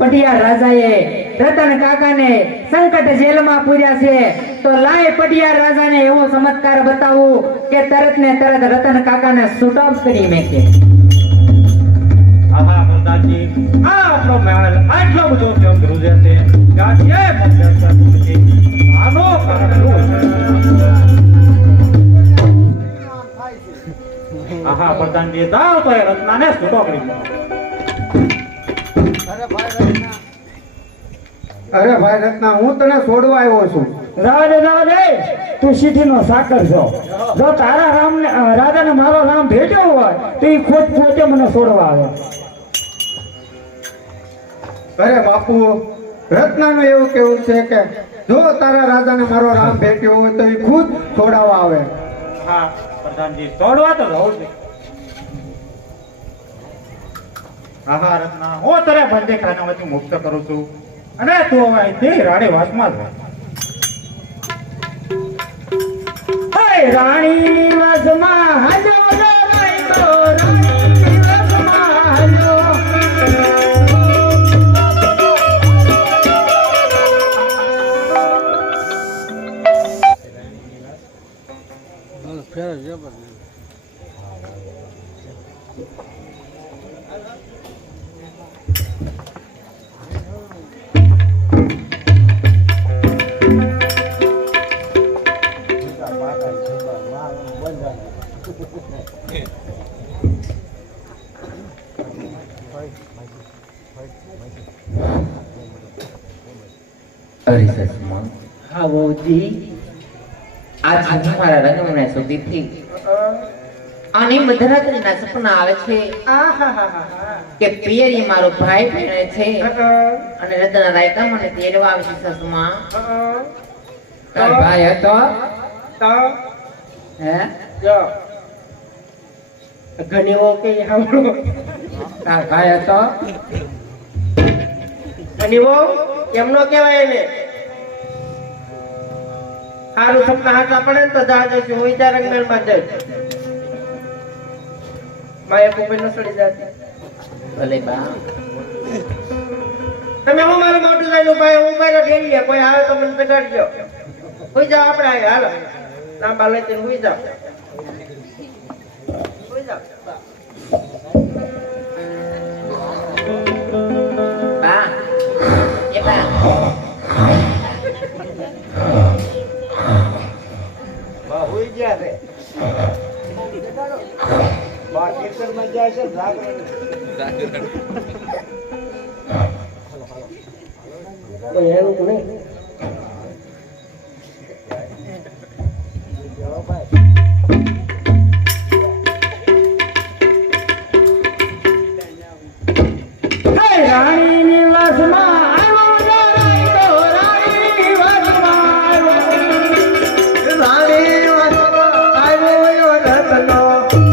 પટિયાર રાજાએ રતન કાકાને સંકટ જેલમાં પૂર્યા છે, તો લાય પટિયાર રાજાને એવો ચમત્કાર બતાવું કે તરત ને તરત રતન કાકાને શૂટ ઓફ કરી મેકે. આહા પ્રધાનજી, આ આપણો મહેલ આટલો બધો કેમ ધ્રુજે છે? ગાંઠીએ મંદિર નથી. આનો કારણ શું? આહા પ્રધાનજી, જાઓ તો એ રત્નાને છૂટો કરી દો. અરે ભાઈ રત્ના, હું તને છોડવા આવ્યો છું. રાવા દે તું સીઠીનો સાકર છો. જો તારા રામને રાજાને મારો રામ ભેટ્યો હોય તો એ ખોટ પોતે મને છોડવા આવે. અરે બાપુ, રત્નાનું એવું કેવું છે કે જો તારા રાજાને મારો રામ ભેટ્યો હોય તો એ ખુદ છોડાવવા આવે. હા પ્રધાનજી, છોડવા તો રહું છું. આહા રત્ના, હું તને બંદી ખાનામાંથી મુક્ત કરું છું અને તું હવે અહીંથી રાણી વાસમાં જ રહે. રાણી વાસમાં હાલો રાણી વાસમાં હાલો. અરે સસમા, હા બહુજી. આજ મારા લગ્નના સુધીથી અને મધરાત્રિના સપના આવે છે આહાહાહા. કે પિયરી મારો ભાઈ પહેરે છે અને રતના રાયકા મને તેડવા આવે છે સસમા. તારો ભાઈ હતો તો હે? જો ઘણી વો કે સાંભળો. તારો ભાઈ હતો? ઘણી વો એમનો કહેવાય એને. સારું સપના હાથા પડે ને તો જહાજ છે હું ઈજા રંગમેલ માં જઈશ. માયા કુપે નસડી જાતી. ભલે બા. તમે હું મારું મોટું થઈને ભાઈ હું ભાઈ ડેલી કોઈ આવે તો મને બગાડજો. હુઈ જાઓ આપણે અહીં હાલો. લાંબા લઈ હુઈ જાઓ. હુઈ જાઓ. બા, એ બા. હોઈ ગયા રે બાર કીર્તન માં જાય છે જાગરણ કોઈ એવું તો નહીં. રાણી નિવાસમાં આવ્યો રાણી તો રાણી નિવાસમાં આવ્યો. રાણી વાસમાં આવ્યો રત્નો.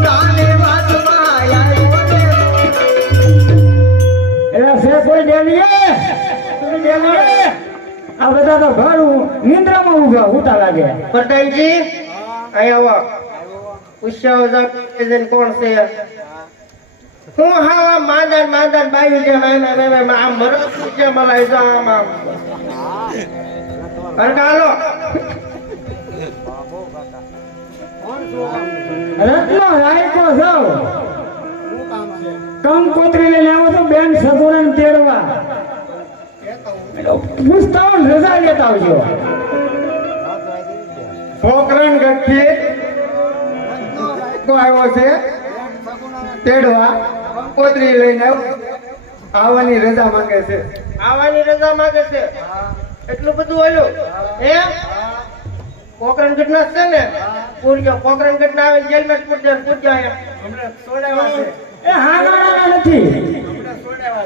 રાણી વાસમાં આવ્યો એલા છે કોઈ ડેલીએ? આ બધા તો ઘર નિંદ્રામાં ઉઠા લાગે. પ્રધાનજી અહીં આવો. ઉત્સવ કોણ છે? હું હા માંદન બાયું છે આમ મરદ છે મલાઈ જો આમ આમ હરકાલો રત્નો રાયકો જાવ કંકોત્રી લઈને આવો તો બેન સગુણાને તેડવા પૂછતા હોય ને રજા લેતા આવજો. પોકરણ ગઢથી આવ્યો છે તેડવા, કંકોત્રી લઈને આવવાની રજા માંગે છે. આવવાની રજા માંગે છે. એટલું બધું ઓલું હે પોકરણગઢ ના છે ને પૂરજો. પોકરણગઢ ના આવે જેલમાં પૂરજો એ હાંગાણા નથી.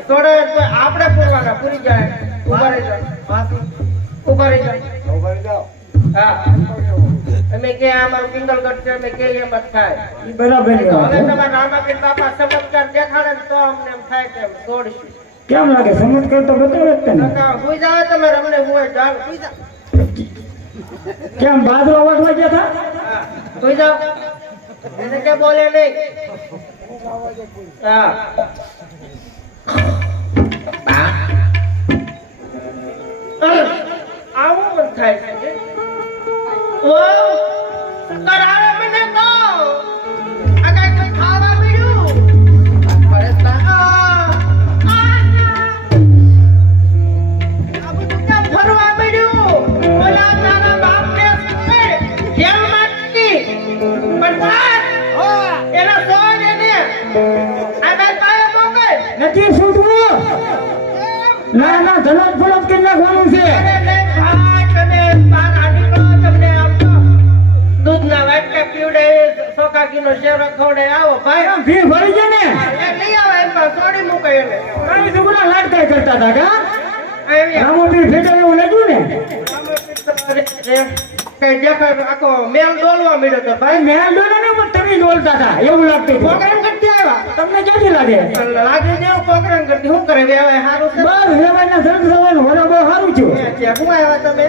થોડે આપણે પૂરવાના પૂરી જાય. ઉભા રહી જાઓ. ઉભા રહી જાઓ. હા અમે કે અમારું પિંગલગઢ છે અમે કે એમ જ થાય. ઈ બરાબર ની વાત હવે છે. તમારા રામાપીર બાપા ચમત્કાર દેખાડે ને તો અમને એમ થાય કે એમ છોડીશું. કેમ લાગે ચમત્કાર તો બતાવે જ તને. કાકા હુઈ જાવ તમે અમને હુઈ જાવ. હુઈ જાવ. કેમ બાજરો વાટવા ગયા હતા? હા, હુઈ જાવ. એને કે બોલે નહીં. હા બા, આવું મન થાય છે. ઓ કરાવે મને તો આ કઈ ખાવા મળ્યું. પરસ બા. આ બધું કેમ ફરવા મળ્યું? ઓલા તારા બાપને જેમ માગતી પણ થાય એના સોન એને આ બે પાય મોકલ. નથી છૂટવું. ના ના ધનક ફલક કે નાખવાનું છે. અરે નહીં ભાઈ તમે બહાર આ નીકળો. તમને આમ તો દૂધના વાટકા પીવડે સોકાકીનો શેરો ખવડે આવો ભાઈ. ભી ભરી છે ને એ લઈ આવે એમાં છોડી મૂકે એને. કઈ દુગડા લાડકાઈ કરતા હતા કા એવી રામોપીર ભેટા એવું લાગ્યું ને. કઈ દેખાય આખો મેલ ડોલવા મળ્યો તો ભાઈ. મેં ડોલે ને પણ તમે ડોલતા હતા એવું લાગતું હતું. પોકરણ કરતી આવ્યા. તમને ક્યાંથી લાગે? લાગે જેવું પોકરણ કરતી શું કરે વેવાય સારું છે. બસ રેવાના સરસ સવાનું હોરા બહુ સારું છું. શું આવ્યા તમે?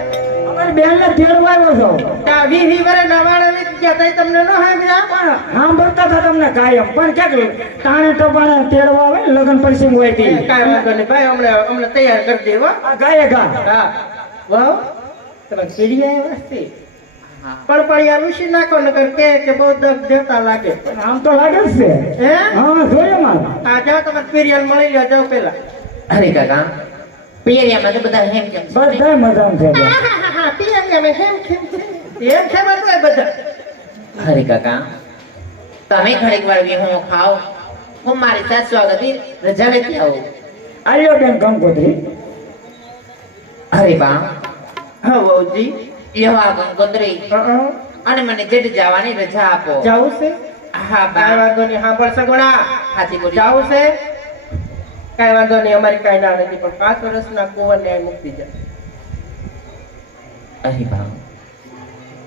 અમારી બેન ને તેડવા આવ્યો છો. ત્યાં 20 વર્ષના વાળા વીતી ગયા તઈ તમને ન સાંભળ્યા? પણ સાંભળતા હતા તમને કાયમ પણ ક્યાંક ટાણે ટપાણે તેડવા આવે ને લગ્ન પ્રસંગ હોય તે. કાંઈ વાંધો નહીં ભાઈ અમને તૈયાર કરી દેવો. આ ગાયે ગા હા વાહ તમે પીડી આવ્યા છે. પણ યા ઋષિ નાખો નકર કે બહુ દગ દેતા લાગે. આમ તો લાગે જ છે. હે હા જોયો મારે. હા જાઓ તમે પીરિયલ મળી લ્યો જાઓ પેલા. અરે કાકા, પિયરિયામાં તો બધા હેમ કેમ છે? બધા મજામાં છે. પીરિયલ હેમ ખેમ હોય બધા. અરે કાકા, તમે ઘડીક વાર વિહોણો ખાઓ, હું મારી સાસુ આગળથી રજા લેતી આવું. આલ્યો બેન કંકોત્રી. અરે બા, હા વહુજી એવા ગંગોત્રી અને મને જેટ જવાની રજા આપો. જાવું છે હા બા. કાંઈ વાંધો નહીં સાંભળ સગુણા હાથી બોલી. જાવું છે કાંઈ વાંધો નહીં અમારી કાંઈ ના નથી પણ 5 વર્ષના કુંવરને અહીં મૂકી જાય અરે બા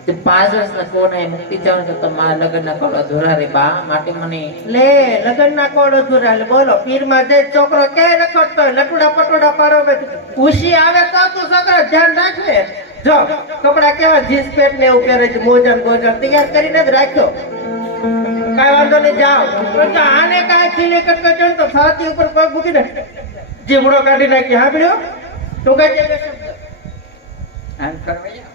તે 5 વર્ષના કોને મુક્તિ જાવ તો તમારા લગ્નના કોળ અધૂરા રે બા માટે મને લે લગનના કોડો ધુરા લે બોલો પીરમાં જઈ છોકરો કે રખડતો હોય, લટુડા પટુડા પાડો ઉશી આવે તો તું છોકરો ધ્યાન રાખ ને જો કપડા કેવા જીન્સ પેન્ટ ને એવું પહેરે છે મોજા મોજા તૈયાર કરીને જ રાખ્યો કાંઈ વાંધો નહીં જાઓ પણ જો આને કાંઈ ખીલે કટકો તો છાતી ઉપર પગ મૂકીને જીવડો કાઢી નાખી સાંભળ્યો તું કઈ જગ્યાએ શબ્દ આમ કરવા જાઓ.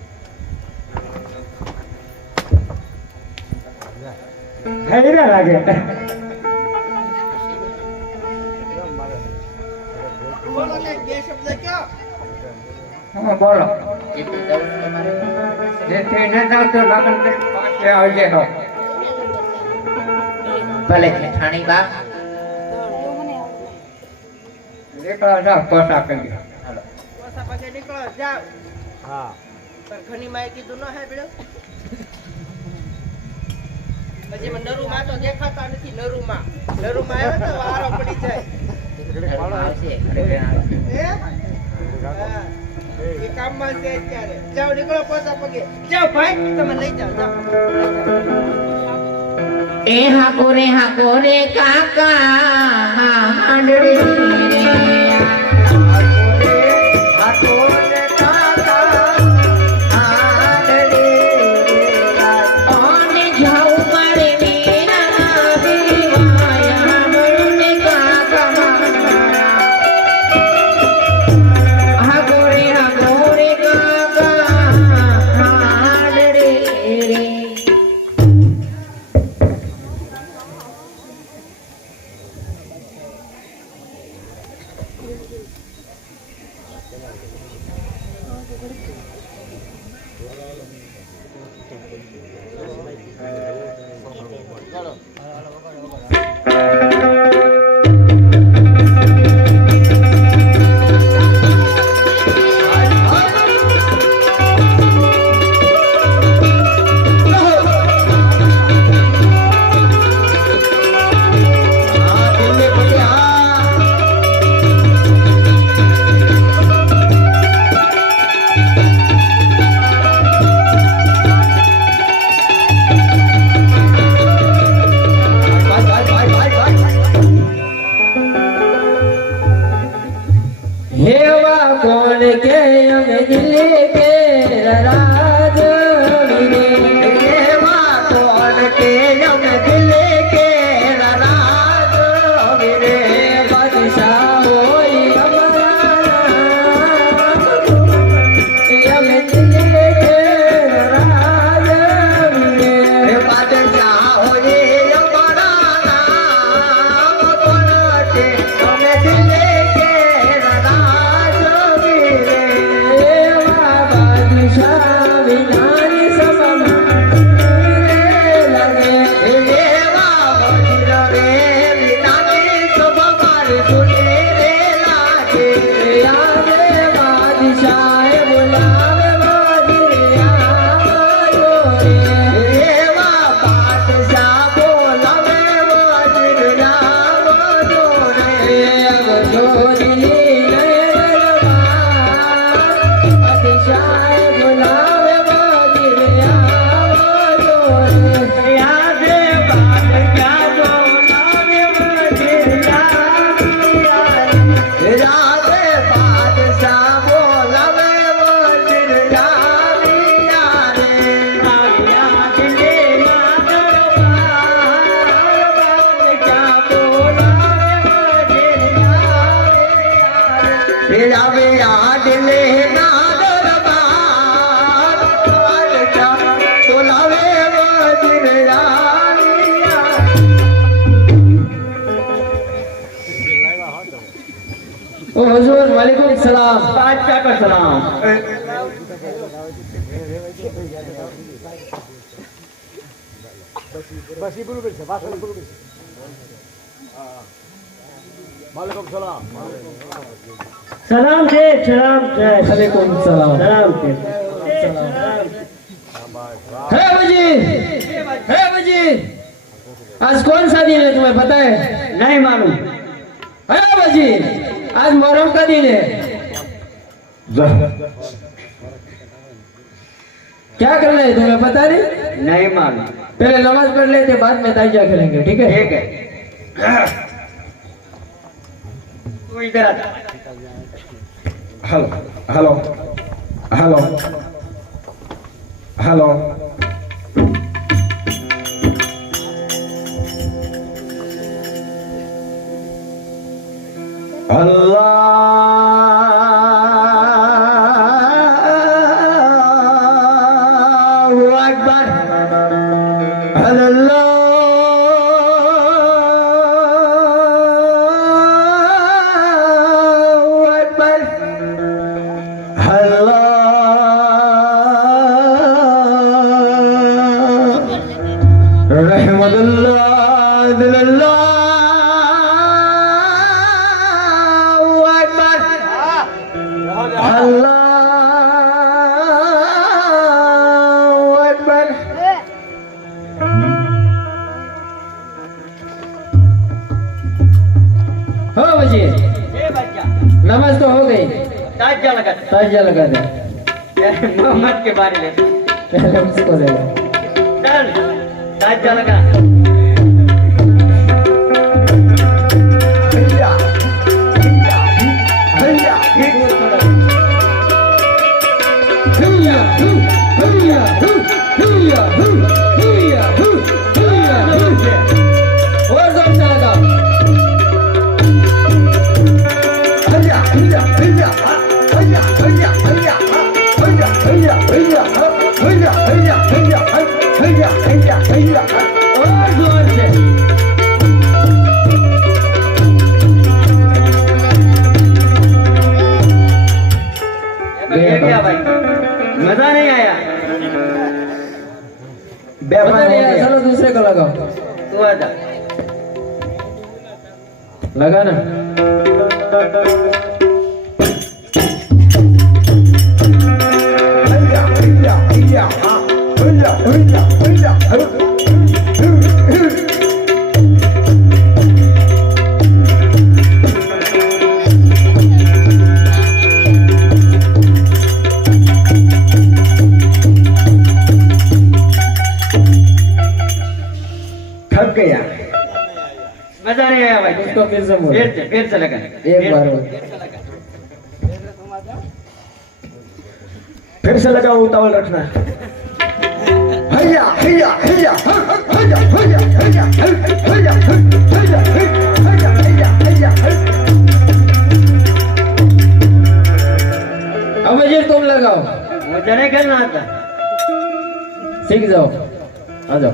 હૈરા લાગે બોલો ને બે શબ્દ કયો હા બોલો. જેટલું જાવ તમારે જેથી ન જાવ તો લગ્ન કરી પાછે આવજે હો. ભલે જેઠાણી બા. નીકળો જાઓ કોસા કરી. હાલો. કોસા પગે નીકળો જાઓ હા પણ ઘણી માએ કીધું ન સાંભળ્યો પછી મને નરુમાં તો દેખાતા નથી નરુમાં આવે તો વારો પડી જાય આવશે ઘરે આવશે. હે? હા. એ કામમાં છે અત્યારે જાઓ નીકળો પોતા પગે જાઓ ભાઈ તમે લઈ જાઓ જાઓ એ હાકો રે કાકા હાંડડી हुजूर वालेकुम सलाम। बादशाह का सलाम। બસ ઈ બરોબર છે, વાસણ બરોબર છે. સલામ છે સલામ છે वालेकुम सलाम સલામ છે है वजीर आज कौन सा दिन है तुम्हें पता है નહીં માનું है वजीर आज मुहर्रम का दिन है क्या करना है तुम्हें पता नहीं નહીં માનું पहले नमाज पढ़ लेते बाद में ताजिया खेलेंगे ठीक है ठीक है तू इधर आ हेलो हेलो हेलो हेलो अल्लाहु अकबर अल्लाहु अकबर अल्लाह रहमतुल्लाह दिल्लाहु अकबर अल्लाहु अकबर हो वजीर नमाज तो हो गई તાજા લગા ताजिया लगा दे मोहम्मद के बारे में पहले उसको दे दो। चल ताजा लगा और जोर से लगाओ और जोर से ये क्या भाई मजा नहीं आया पता नहीं यार, चलो दूसरे को लगाओ तू आ जा लगा ना थक गया मजा नहीं आया भाई उसको फिर से बोलो फिर से लगा एक बार और। फिर से लगाओ उतावल रखना हैया हैया हैया हैया हैया हैया हैया हैया हैया हैया अब वजीर तुम लगाओ मुझे नहीं खेलना आता सीख जाओ आ जाओ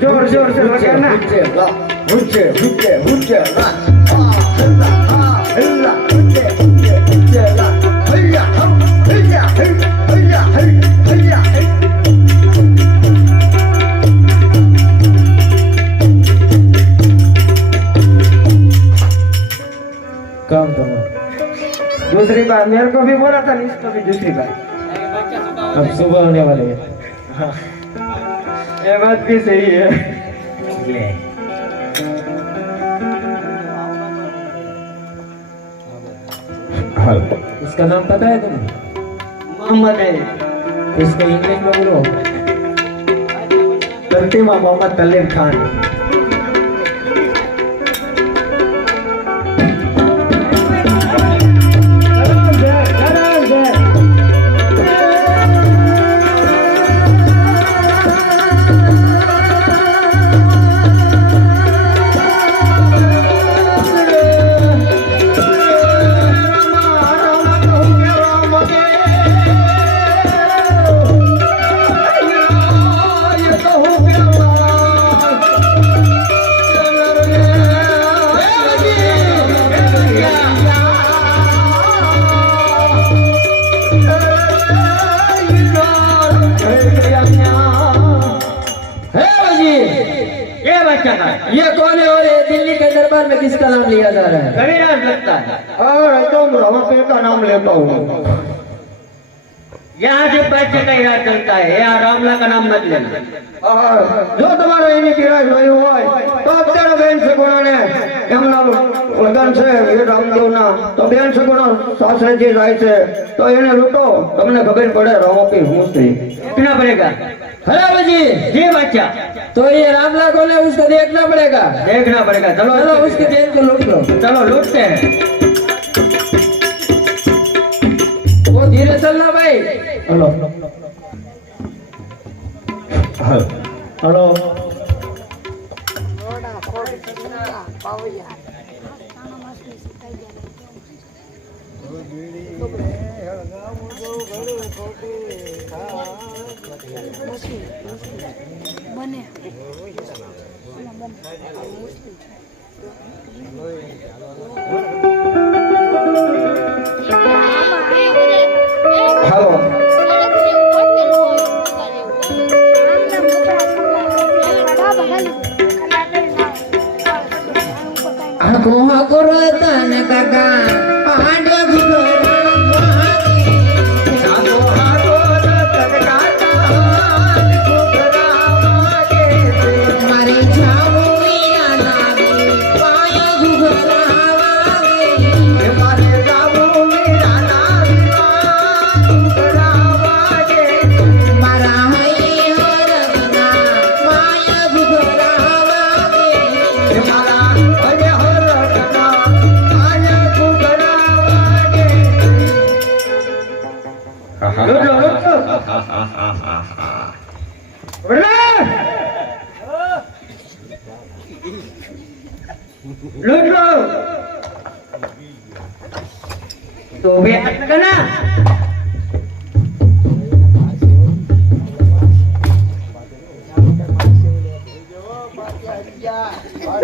जोर जोर से लगाना काम करो दूसरी बार मेरे को भी बोला था इसको भी दूसरी बार अब सुबह होने वाले हैं ये बात भी सही है इसका नाम पता है तुम्हें मोहम्मद है इसको इंग्लिश में बोलो तर्तीमा मोहम्मद तलीम खान किसका नाम लिया जा रहा है? कविराज लगता है। और तुम रमापीर का नाम लेता हूँ। यहाँ से पैसे का इलाज चलता है, यहाँ रामला का नाम मत लेना। જો તમારે એની પીડા જોયું હોય તો અત્યારે બેન સગુણાને એમના લગન છે એ રામદેવના, તો બેન સગુણા સાસરેથી જાય છે તો એને લૂંટો, તમને ખબર પડે રમાપીર હું છે। कितना पड़ेगा? खराब जी जी बच्चा, तो ये रामला कौन है उसको देखना पड़ेगा। देखना पड़ेगा। चलो चलो उसकी चेन को लूट लो। चलो लूटते हैं। वो धीरे चलना भाई। હલો હલો બને હાલો આખો આખો રતન કાકા આંડે મારી જાવું વિના નાગે પાય ઘુઘરાવાગે મારે જાવું વિના નાગે મારા હૈ હરગના પાય ઘુઘરાવાગે મારા હૈ હરગના પાય ઘુઘરાવાગે लूट लो। तो भी अटका ना।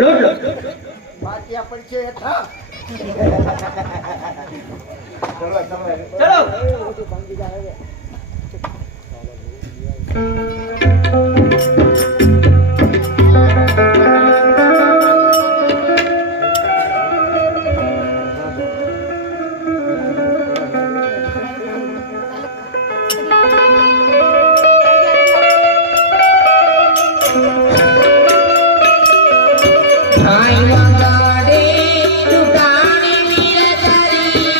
लूट लो। चलो ભાઈ વગાડે ટુટાણી વીર તારી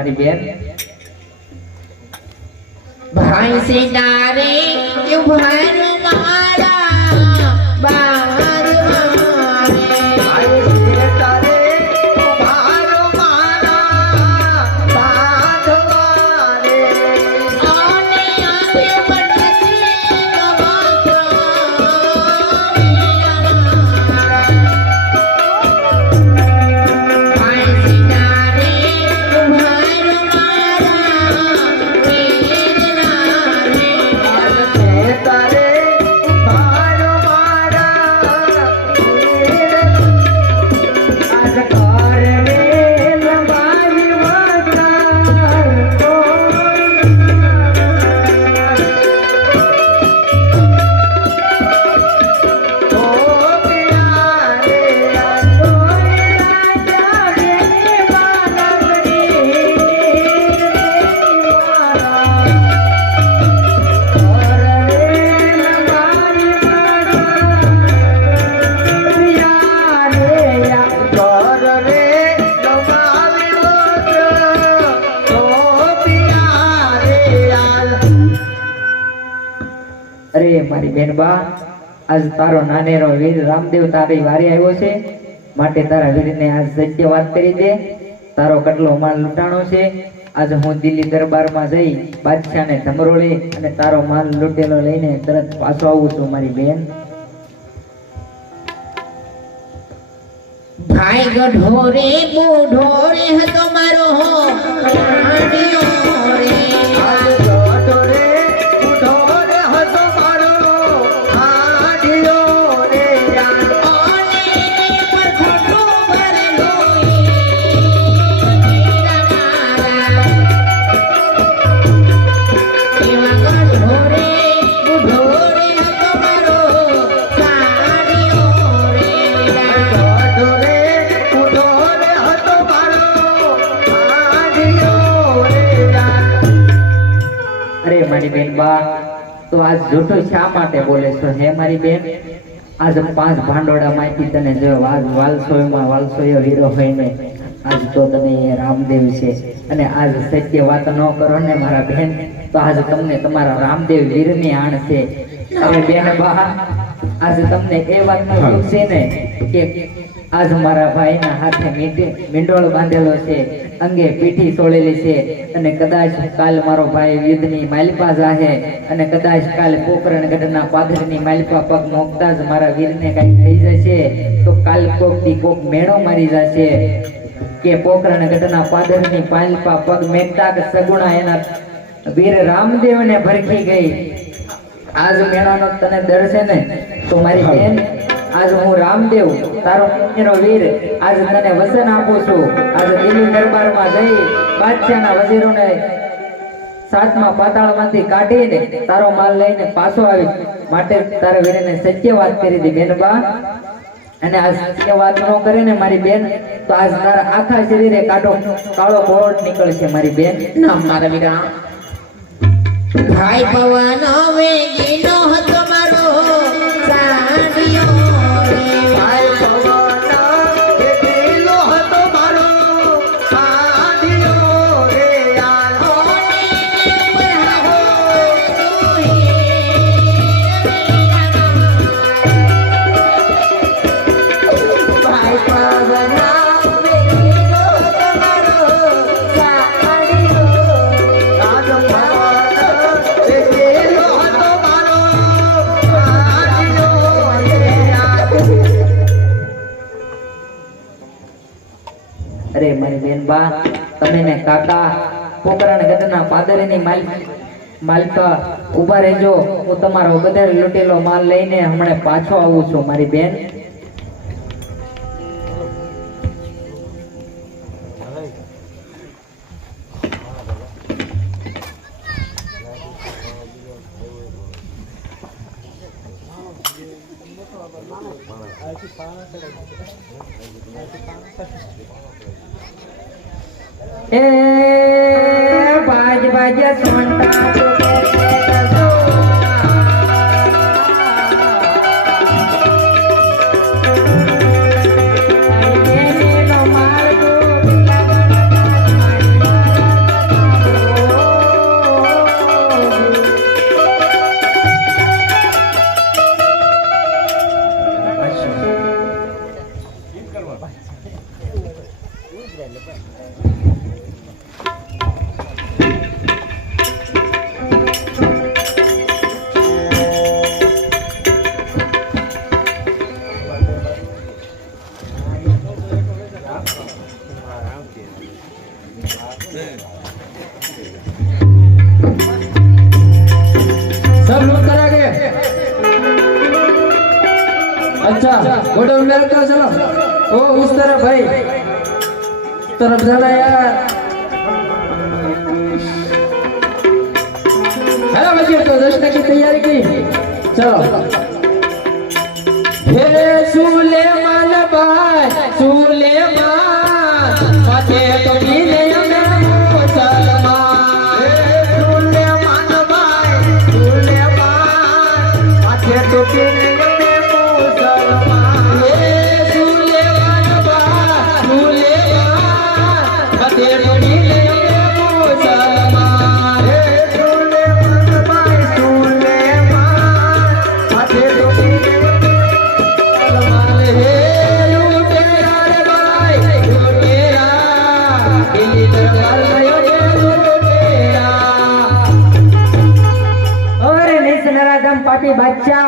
મારી બેન. ભાઈ સિતારે ઉભાર મારા બાર મારે આને આને બનશે ભાઈ સિતારે ઉભાર અરે મારી બેન બા, આજ તારો નાનેરો વીર રામદેવ તારી વારી આવ્યો છે, માટે તારા વીરને આજ સત્ય વાત કરી દે. તારો કેટલો માલ લૂંટાણો છે. આજ હું દિલ્હી દરબારમાં જઈ બાદશાહને ધમરોળી અને તારો માલ લૂંટેલો લઈને તરત પાછો આવું છું મારી બેન. ભાઈ ગઢોરે બુઢોરે હતો મારો આડિયો રે મારી બેન બા, તો આજ જૂઠું શા માટે બોલે છો હે મારી બેન? આજ 5 ભાંડોળા માંથી તને જો આજ વાલસોયો હીરો હોય ને, આજ તો તને એ રામદેવ છે. અને આજ સત્ય વાત ન કરો ને મારા બેન, તો આજ તમને તમારા રામદેવ વીરની આણ છે. અરે બેન બા, આજ તમને એ વાતનું દુઃખ છે ને કે આજ મારા ભાઈના હાથે મીંડોળ બાંધેલો છે, અંગે પીઠી સોળેલી છે, અને કદાચ કાલ મારો ભાઈ યુદ્ધની માલિપા જાહે, અને કદાચ કાલ પોકરણગઢના પાદરની માલિપા પગ મોકતા જ મારા વીરને કઈ થઈ જશે, તો કાલ કોક દી કોક મેળો મારી જશે કે પોકરણગઢના પાદરની માલિપા પગ મેકતા કે સગુણા એના વીર રામદેવને ભરખી ગઈ. આજ મેળાનો તને ડર છે ને, તો મારી બેન, આજ હું રામદેવ તારો પુણ્યનો વીર આજ તને વચન આપું છું. આજ દિલ્હી દરબારમાં જઈ બાદશાહના વજીરોને 7મા પાતાળમાંથી કાઢીને તારો માલ લઈને પાછો આવી, માટે તારા વીરને સત્ય વાત કરી દી બેનબા. અને આ સત્ય વાત ન કરે ને મારી બેન, તો આજ તારા આખા શરીરે કાળો બોળ નીકળશે મારી બેન. ના મારા વીરા, ભાઈ પવન વેગીનો હતો મારો સાડિયો રે ભાઈ પવન વેગીનો હતો મારો સાડિયો રે યાર હોને બહાવો ભાઈ પવન વેગીનો હતો મારો સાડિયો અરે મારી બેન બા, તમે ને કાકા પોકરણગઢના પાદરીની માલિકા ઉભા રહેજો. હું તમારો બધે લૂંટેલો માલ લઈને હમણાં પાછો આવું છું મારી બેન. એ બાજ બાજ સોંટા गोडाउन में रखो चलो ओ उस तरफ भाई तरफ जाना यार है बच्चे तो दर्शन की तैयारी की चलो हे सुलेमान भाई सुलेमान माथे तो पीले में मुसलमान हे सुलेमान भाई सुलेमान माथे तो पीले में मुसलमान हे सुलेमान भाई सुलेमान माथे तो पीले में मुसलमान हे सुलेमान भाई सुलेमान माथे तो पीले पापी बच्चा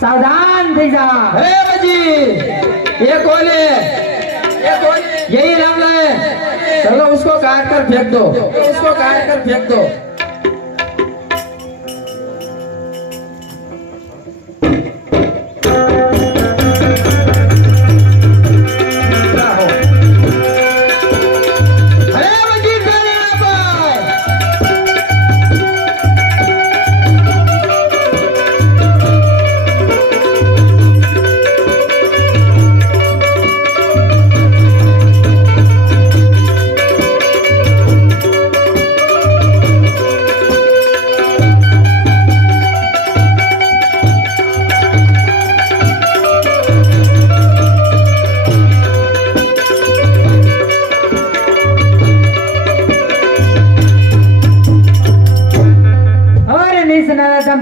सावधान थी जा। अरे बजी ये कौन है? यही रामला है। चलो उसको काट कर फेंक दो उसको काट कर फेंक दो।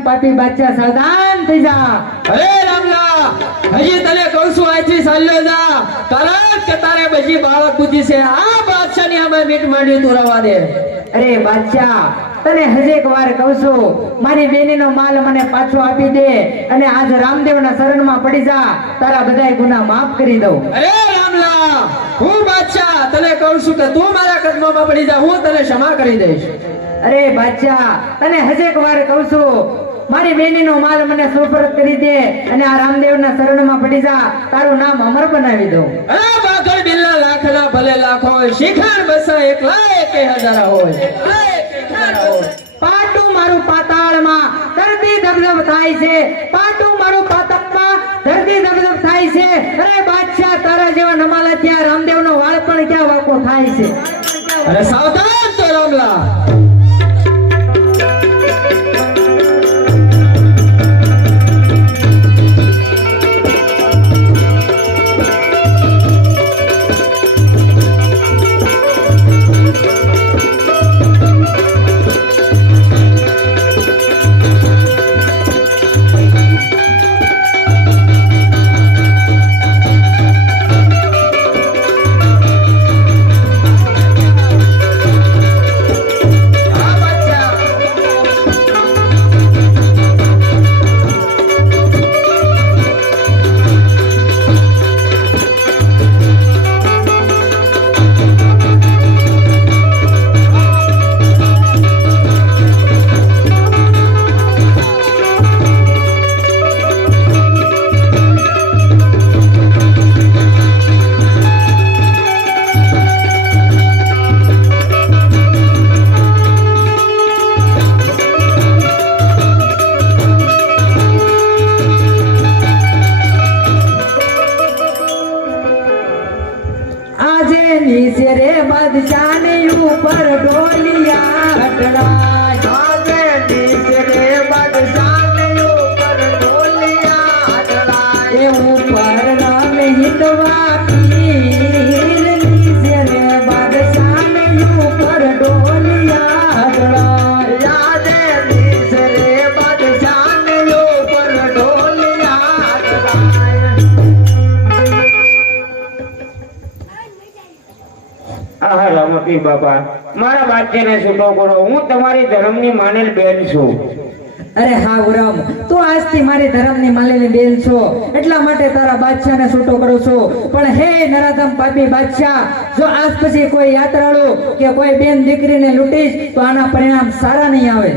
પાપી બચ્ચા સાવધાન થઈ જા। અરે રામલા હજી તને કહું છું અહીંથી ચાલ્યો જા કારણ કે તારે બજી બાળક બુદ્ધિ છે આ બાદશાહની અમે મીટ માંડી તું રવા દે। અરે બાદશાહ તને હજી એક વાર કહું છું મારી બેનીનો માલ મને પાછો આપી દે અને આજ રામદેવના શરણમાં પડી જા તારા બધાય ગુના માફ કરી દઉં। અરે રામલા હું બાદશાહ તને કહું છું કે તું મારા કદમોમાં પડી જા હું તને ક્ષમા કરી દઈશ। અરે બાદશાહ તને હજી એક વાર કહું છું મારી બેનીનો માલ મને સુપરત કરી દે અને આ રામદેવના શરણમાં પડી જા તારું નામ અમર બનાવી દઉં। અરે બાકર બિલ્લા લાખના ભલે લાખો હોય શિખર બસ એકલા એકે હજાર હોય પાટું મારું પાતાળમાં ધરતી ધબધબ થાય છે પાટું મારું પાતાળમાં ધરતી ધબધબ થાય છે। અરે બાદશાહ તારા જેવા નમાલા ત્યાં રામદેવનો વાળ પણ ક્યાં વાકો થાય છે। અરે સાવધાન તો રામલા બાપા મારા બાદશાહને છૂટો કરો હું તમારી ધર્મની માનેલ બેન છું। અરે હા ઉરમ તું આજથી મારી ધર્મની માનેલી બેન છો એટલા માટે તારા બાદશાહને છૂટો કરું છું પણ હે નરાધમ પાપી બાદશાહ જો આજ પછી કોઈ યાત્રાળુ કે કોઈ બેન દીકરીને લૂંટીશ તો આના પરિણામ સારા નહીં આવે।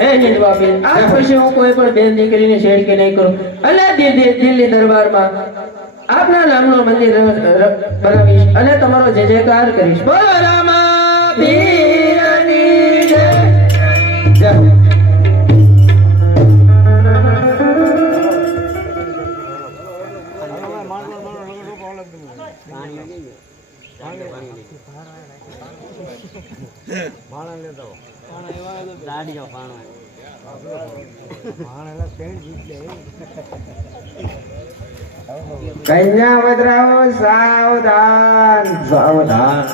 હે નીલવાબેન, આ પછી હું કોઈ પણ બેન દીકરીની છેડકી નહીં કરું અને દિલ્હી દરબારમાં આપના નામનું મંદિર બનાવીશ અને તમારો જય જયકાર કરીશ. બોલો રામા પીરની જય. જય. કન્યા વધરાઓ સાવધાન. સાવધાન.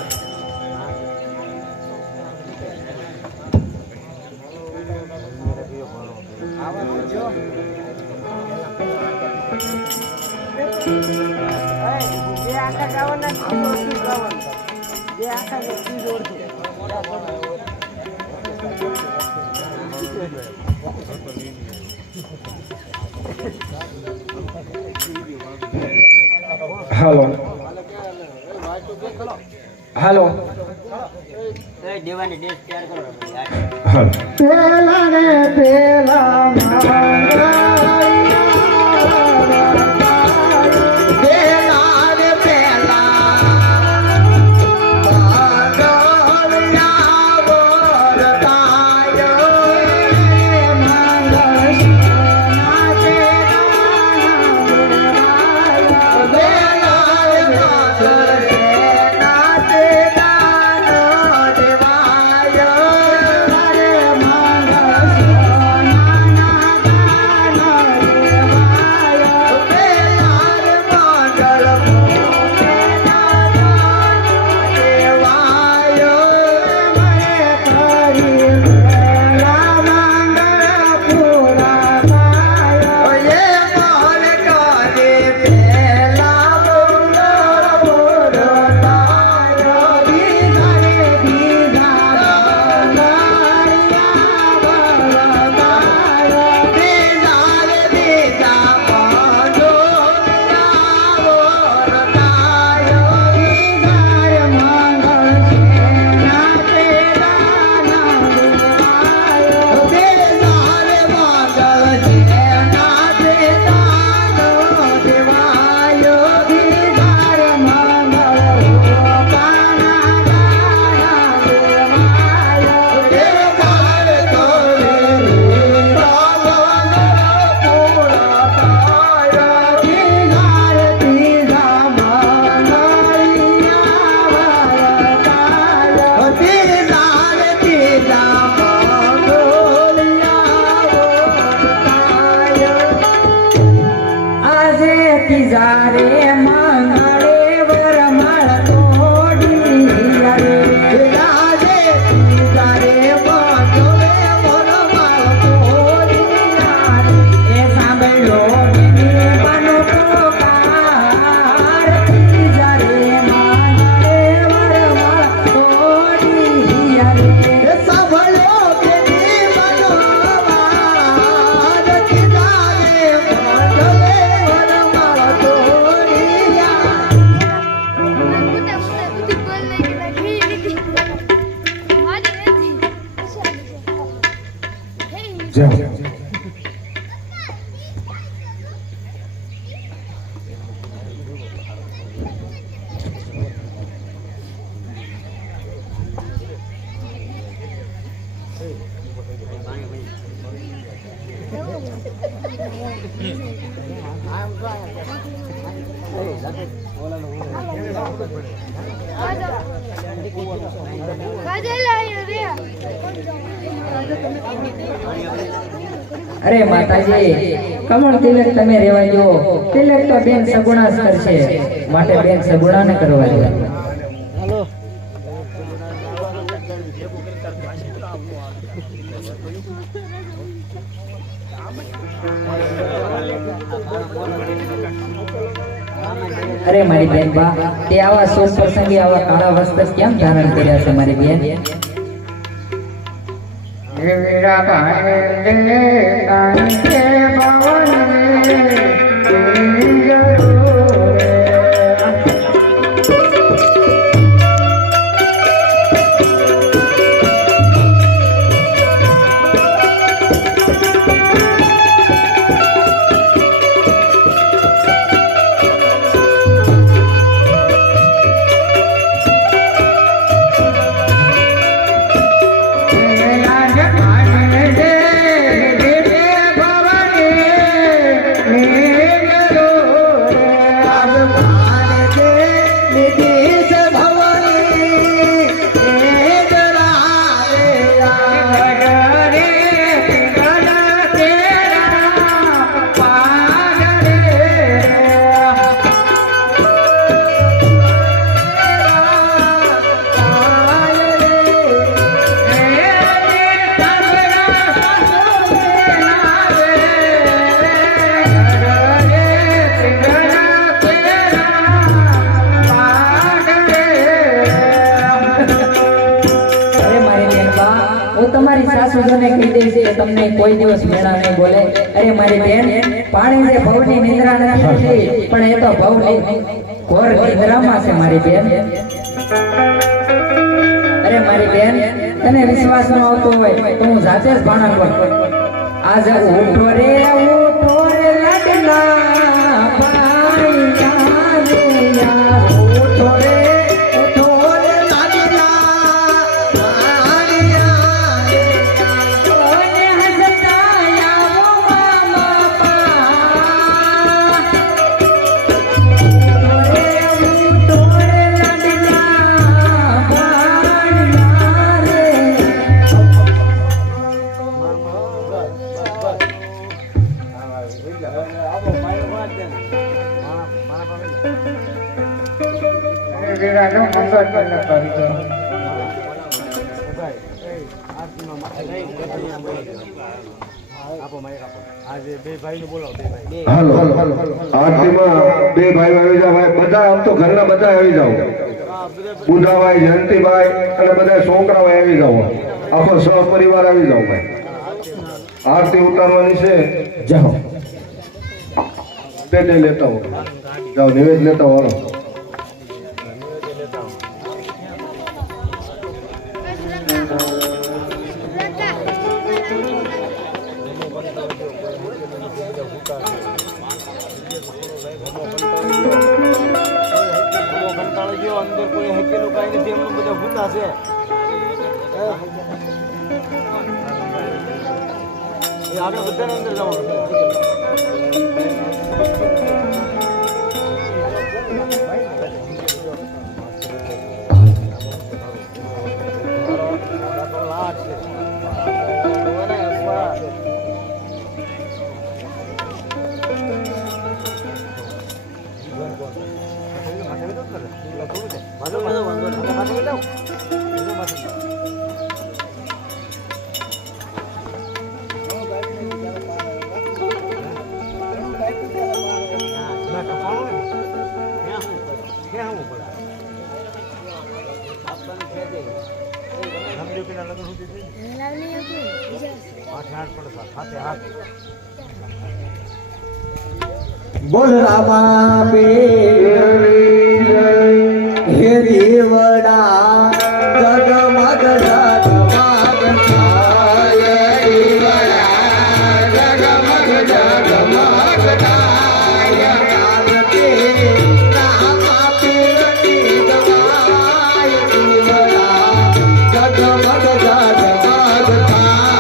હાલો હાલો પેલા ને પેલા અરે માતાજી, કમળ તિલક તમે રેવા દો. તિલક તો બેન સગુણા જ કરશે, માટે બેન સગુણાને કરવા દો. અરે મારી બેન બા, તે આવા શુભ પ્રસંગે આવા કાળા વસ્ત્ર કેમ ધારણ કર્યા છે મારી બેન? તમને કોઈ દિવસ મેળા નહીં બોલે. અરે મારી બેન, પાણી જે ભવની નિંદ્રા નથી થતી, પણ એ તો ભવની ઘોર નિંદ્રામાં છે મારી બેન. અરે મારી બેન, તને વિશ્વાસ ન આવતો હોય તો હું જાતે જ ભાણા કરું. આજ ઉઠો રે લાડલા ભાઈ કાનિયા, ઉઠો રે લાડલા ભાણિયા, કોને હસતા આવો મામા પા. ઉઠો રે લાડલા ભાણિયા રે. વીરાનો મંગળ પણ કરી દો. હાલો આરતીમાં બે ભાઈઓ આવી જાઓ ભાઈ, બધા આમ તો ઘરના બધા આવી જાઓ. બુધાભાઈ, જયંતિભાઈ અને બધા છોકરાઓ આવી જાઓ. આખો સહપરિવાર આવી જાઓ ભાઈ. આરતી ઉતારવાની છે. જાઓ તે લેતા હો, જાઓ નિવેદ લેતા હો. હાલો. અંદર કોઈ હકેલું કાંઈ નથી, એમનું બધા ભૂતા છે. આગળ બધાને અંદર જવાનું છે. બોલ રામા પીરની જય, હે દેવડા જગમગ જગમગ થાય, દેવડા જગમગ જગમગ થાય. આરતી રામા પીરની ગવાય, દેવડા જગમગ જગમગ થાય.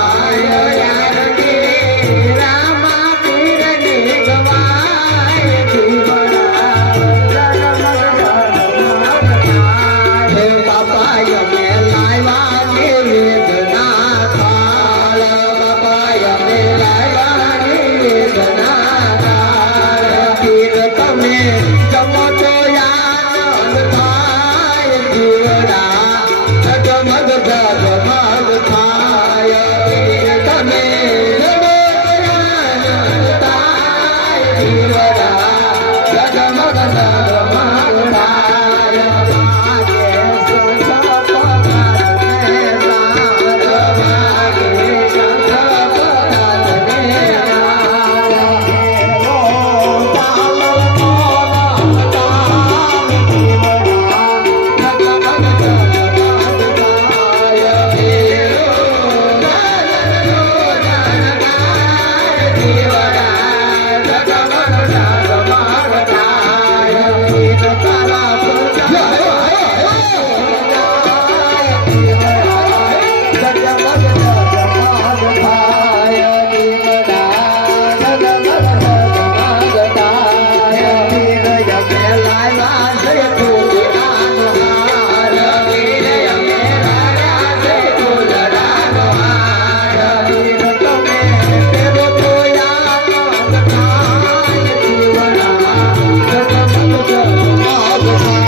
જગમગ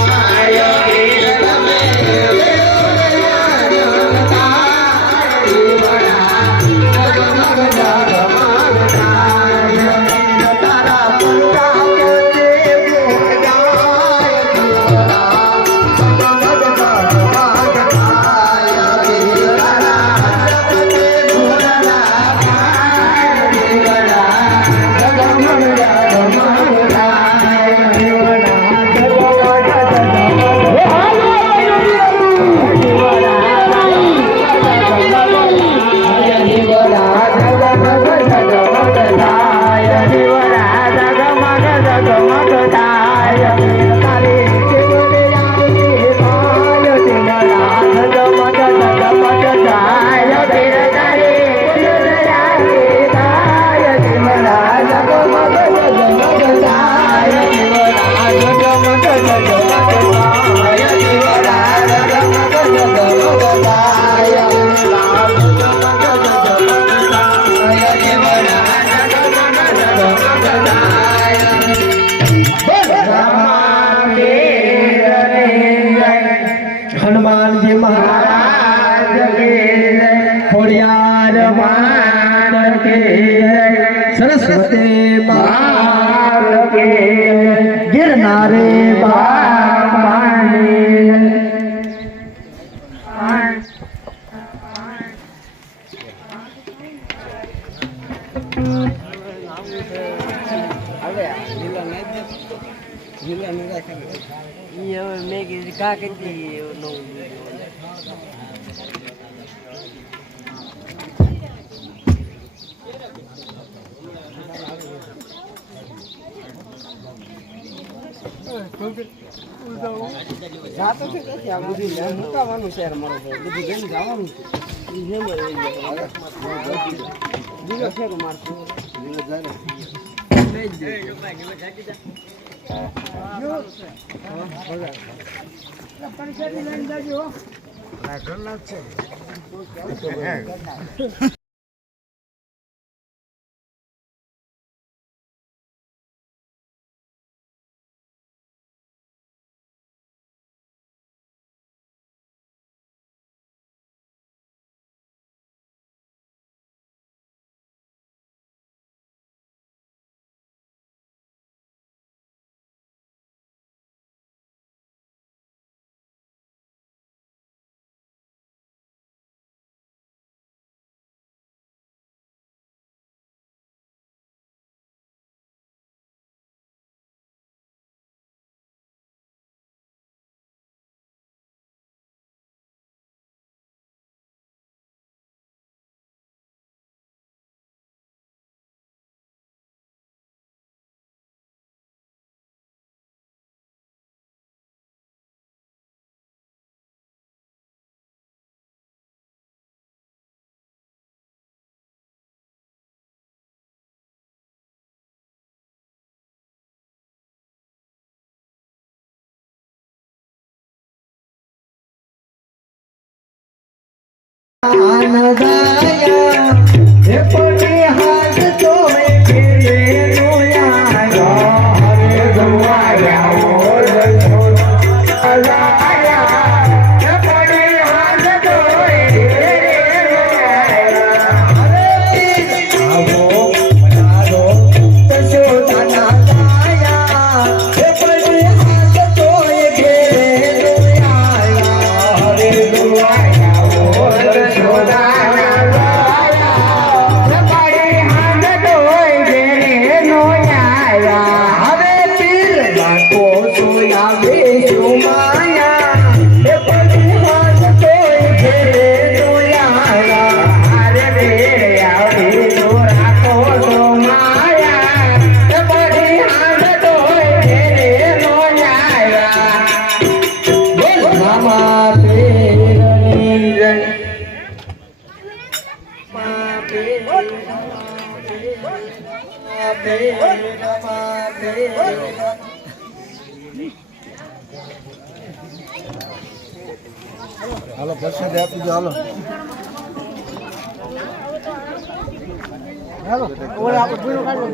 હનુમાનજી મહારાજ કે જય, ખોડિયાર માત કે જય, સરસ્વતી માત કે જય, ગિરનારે બાપાની જય. હાલો પ્રસાદ આપી દો હાલો હાલો ઓલા આપણે પૂરો કાઢો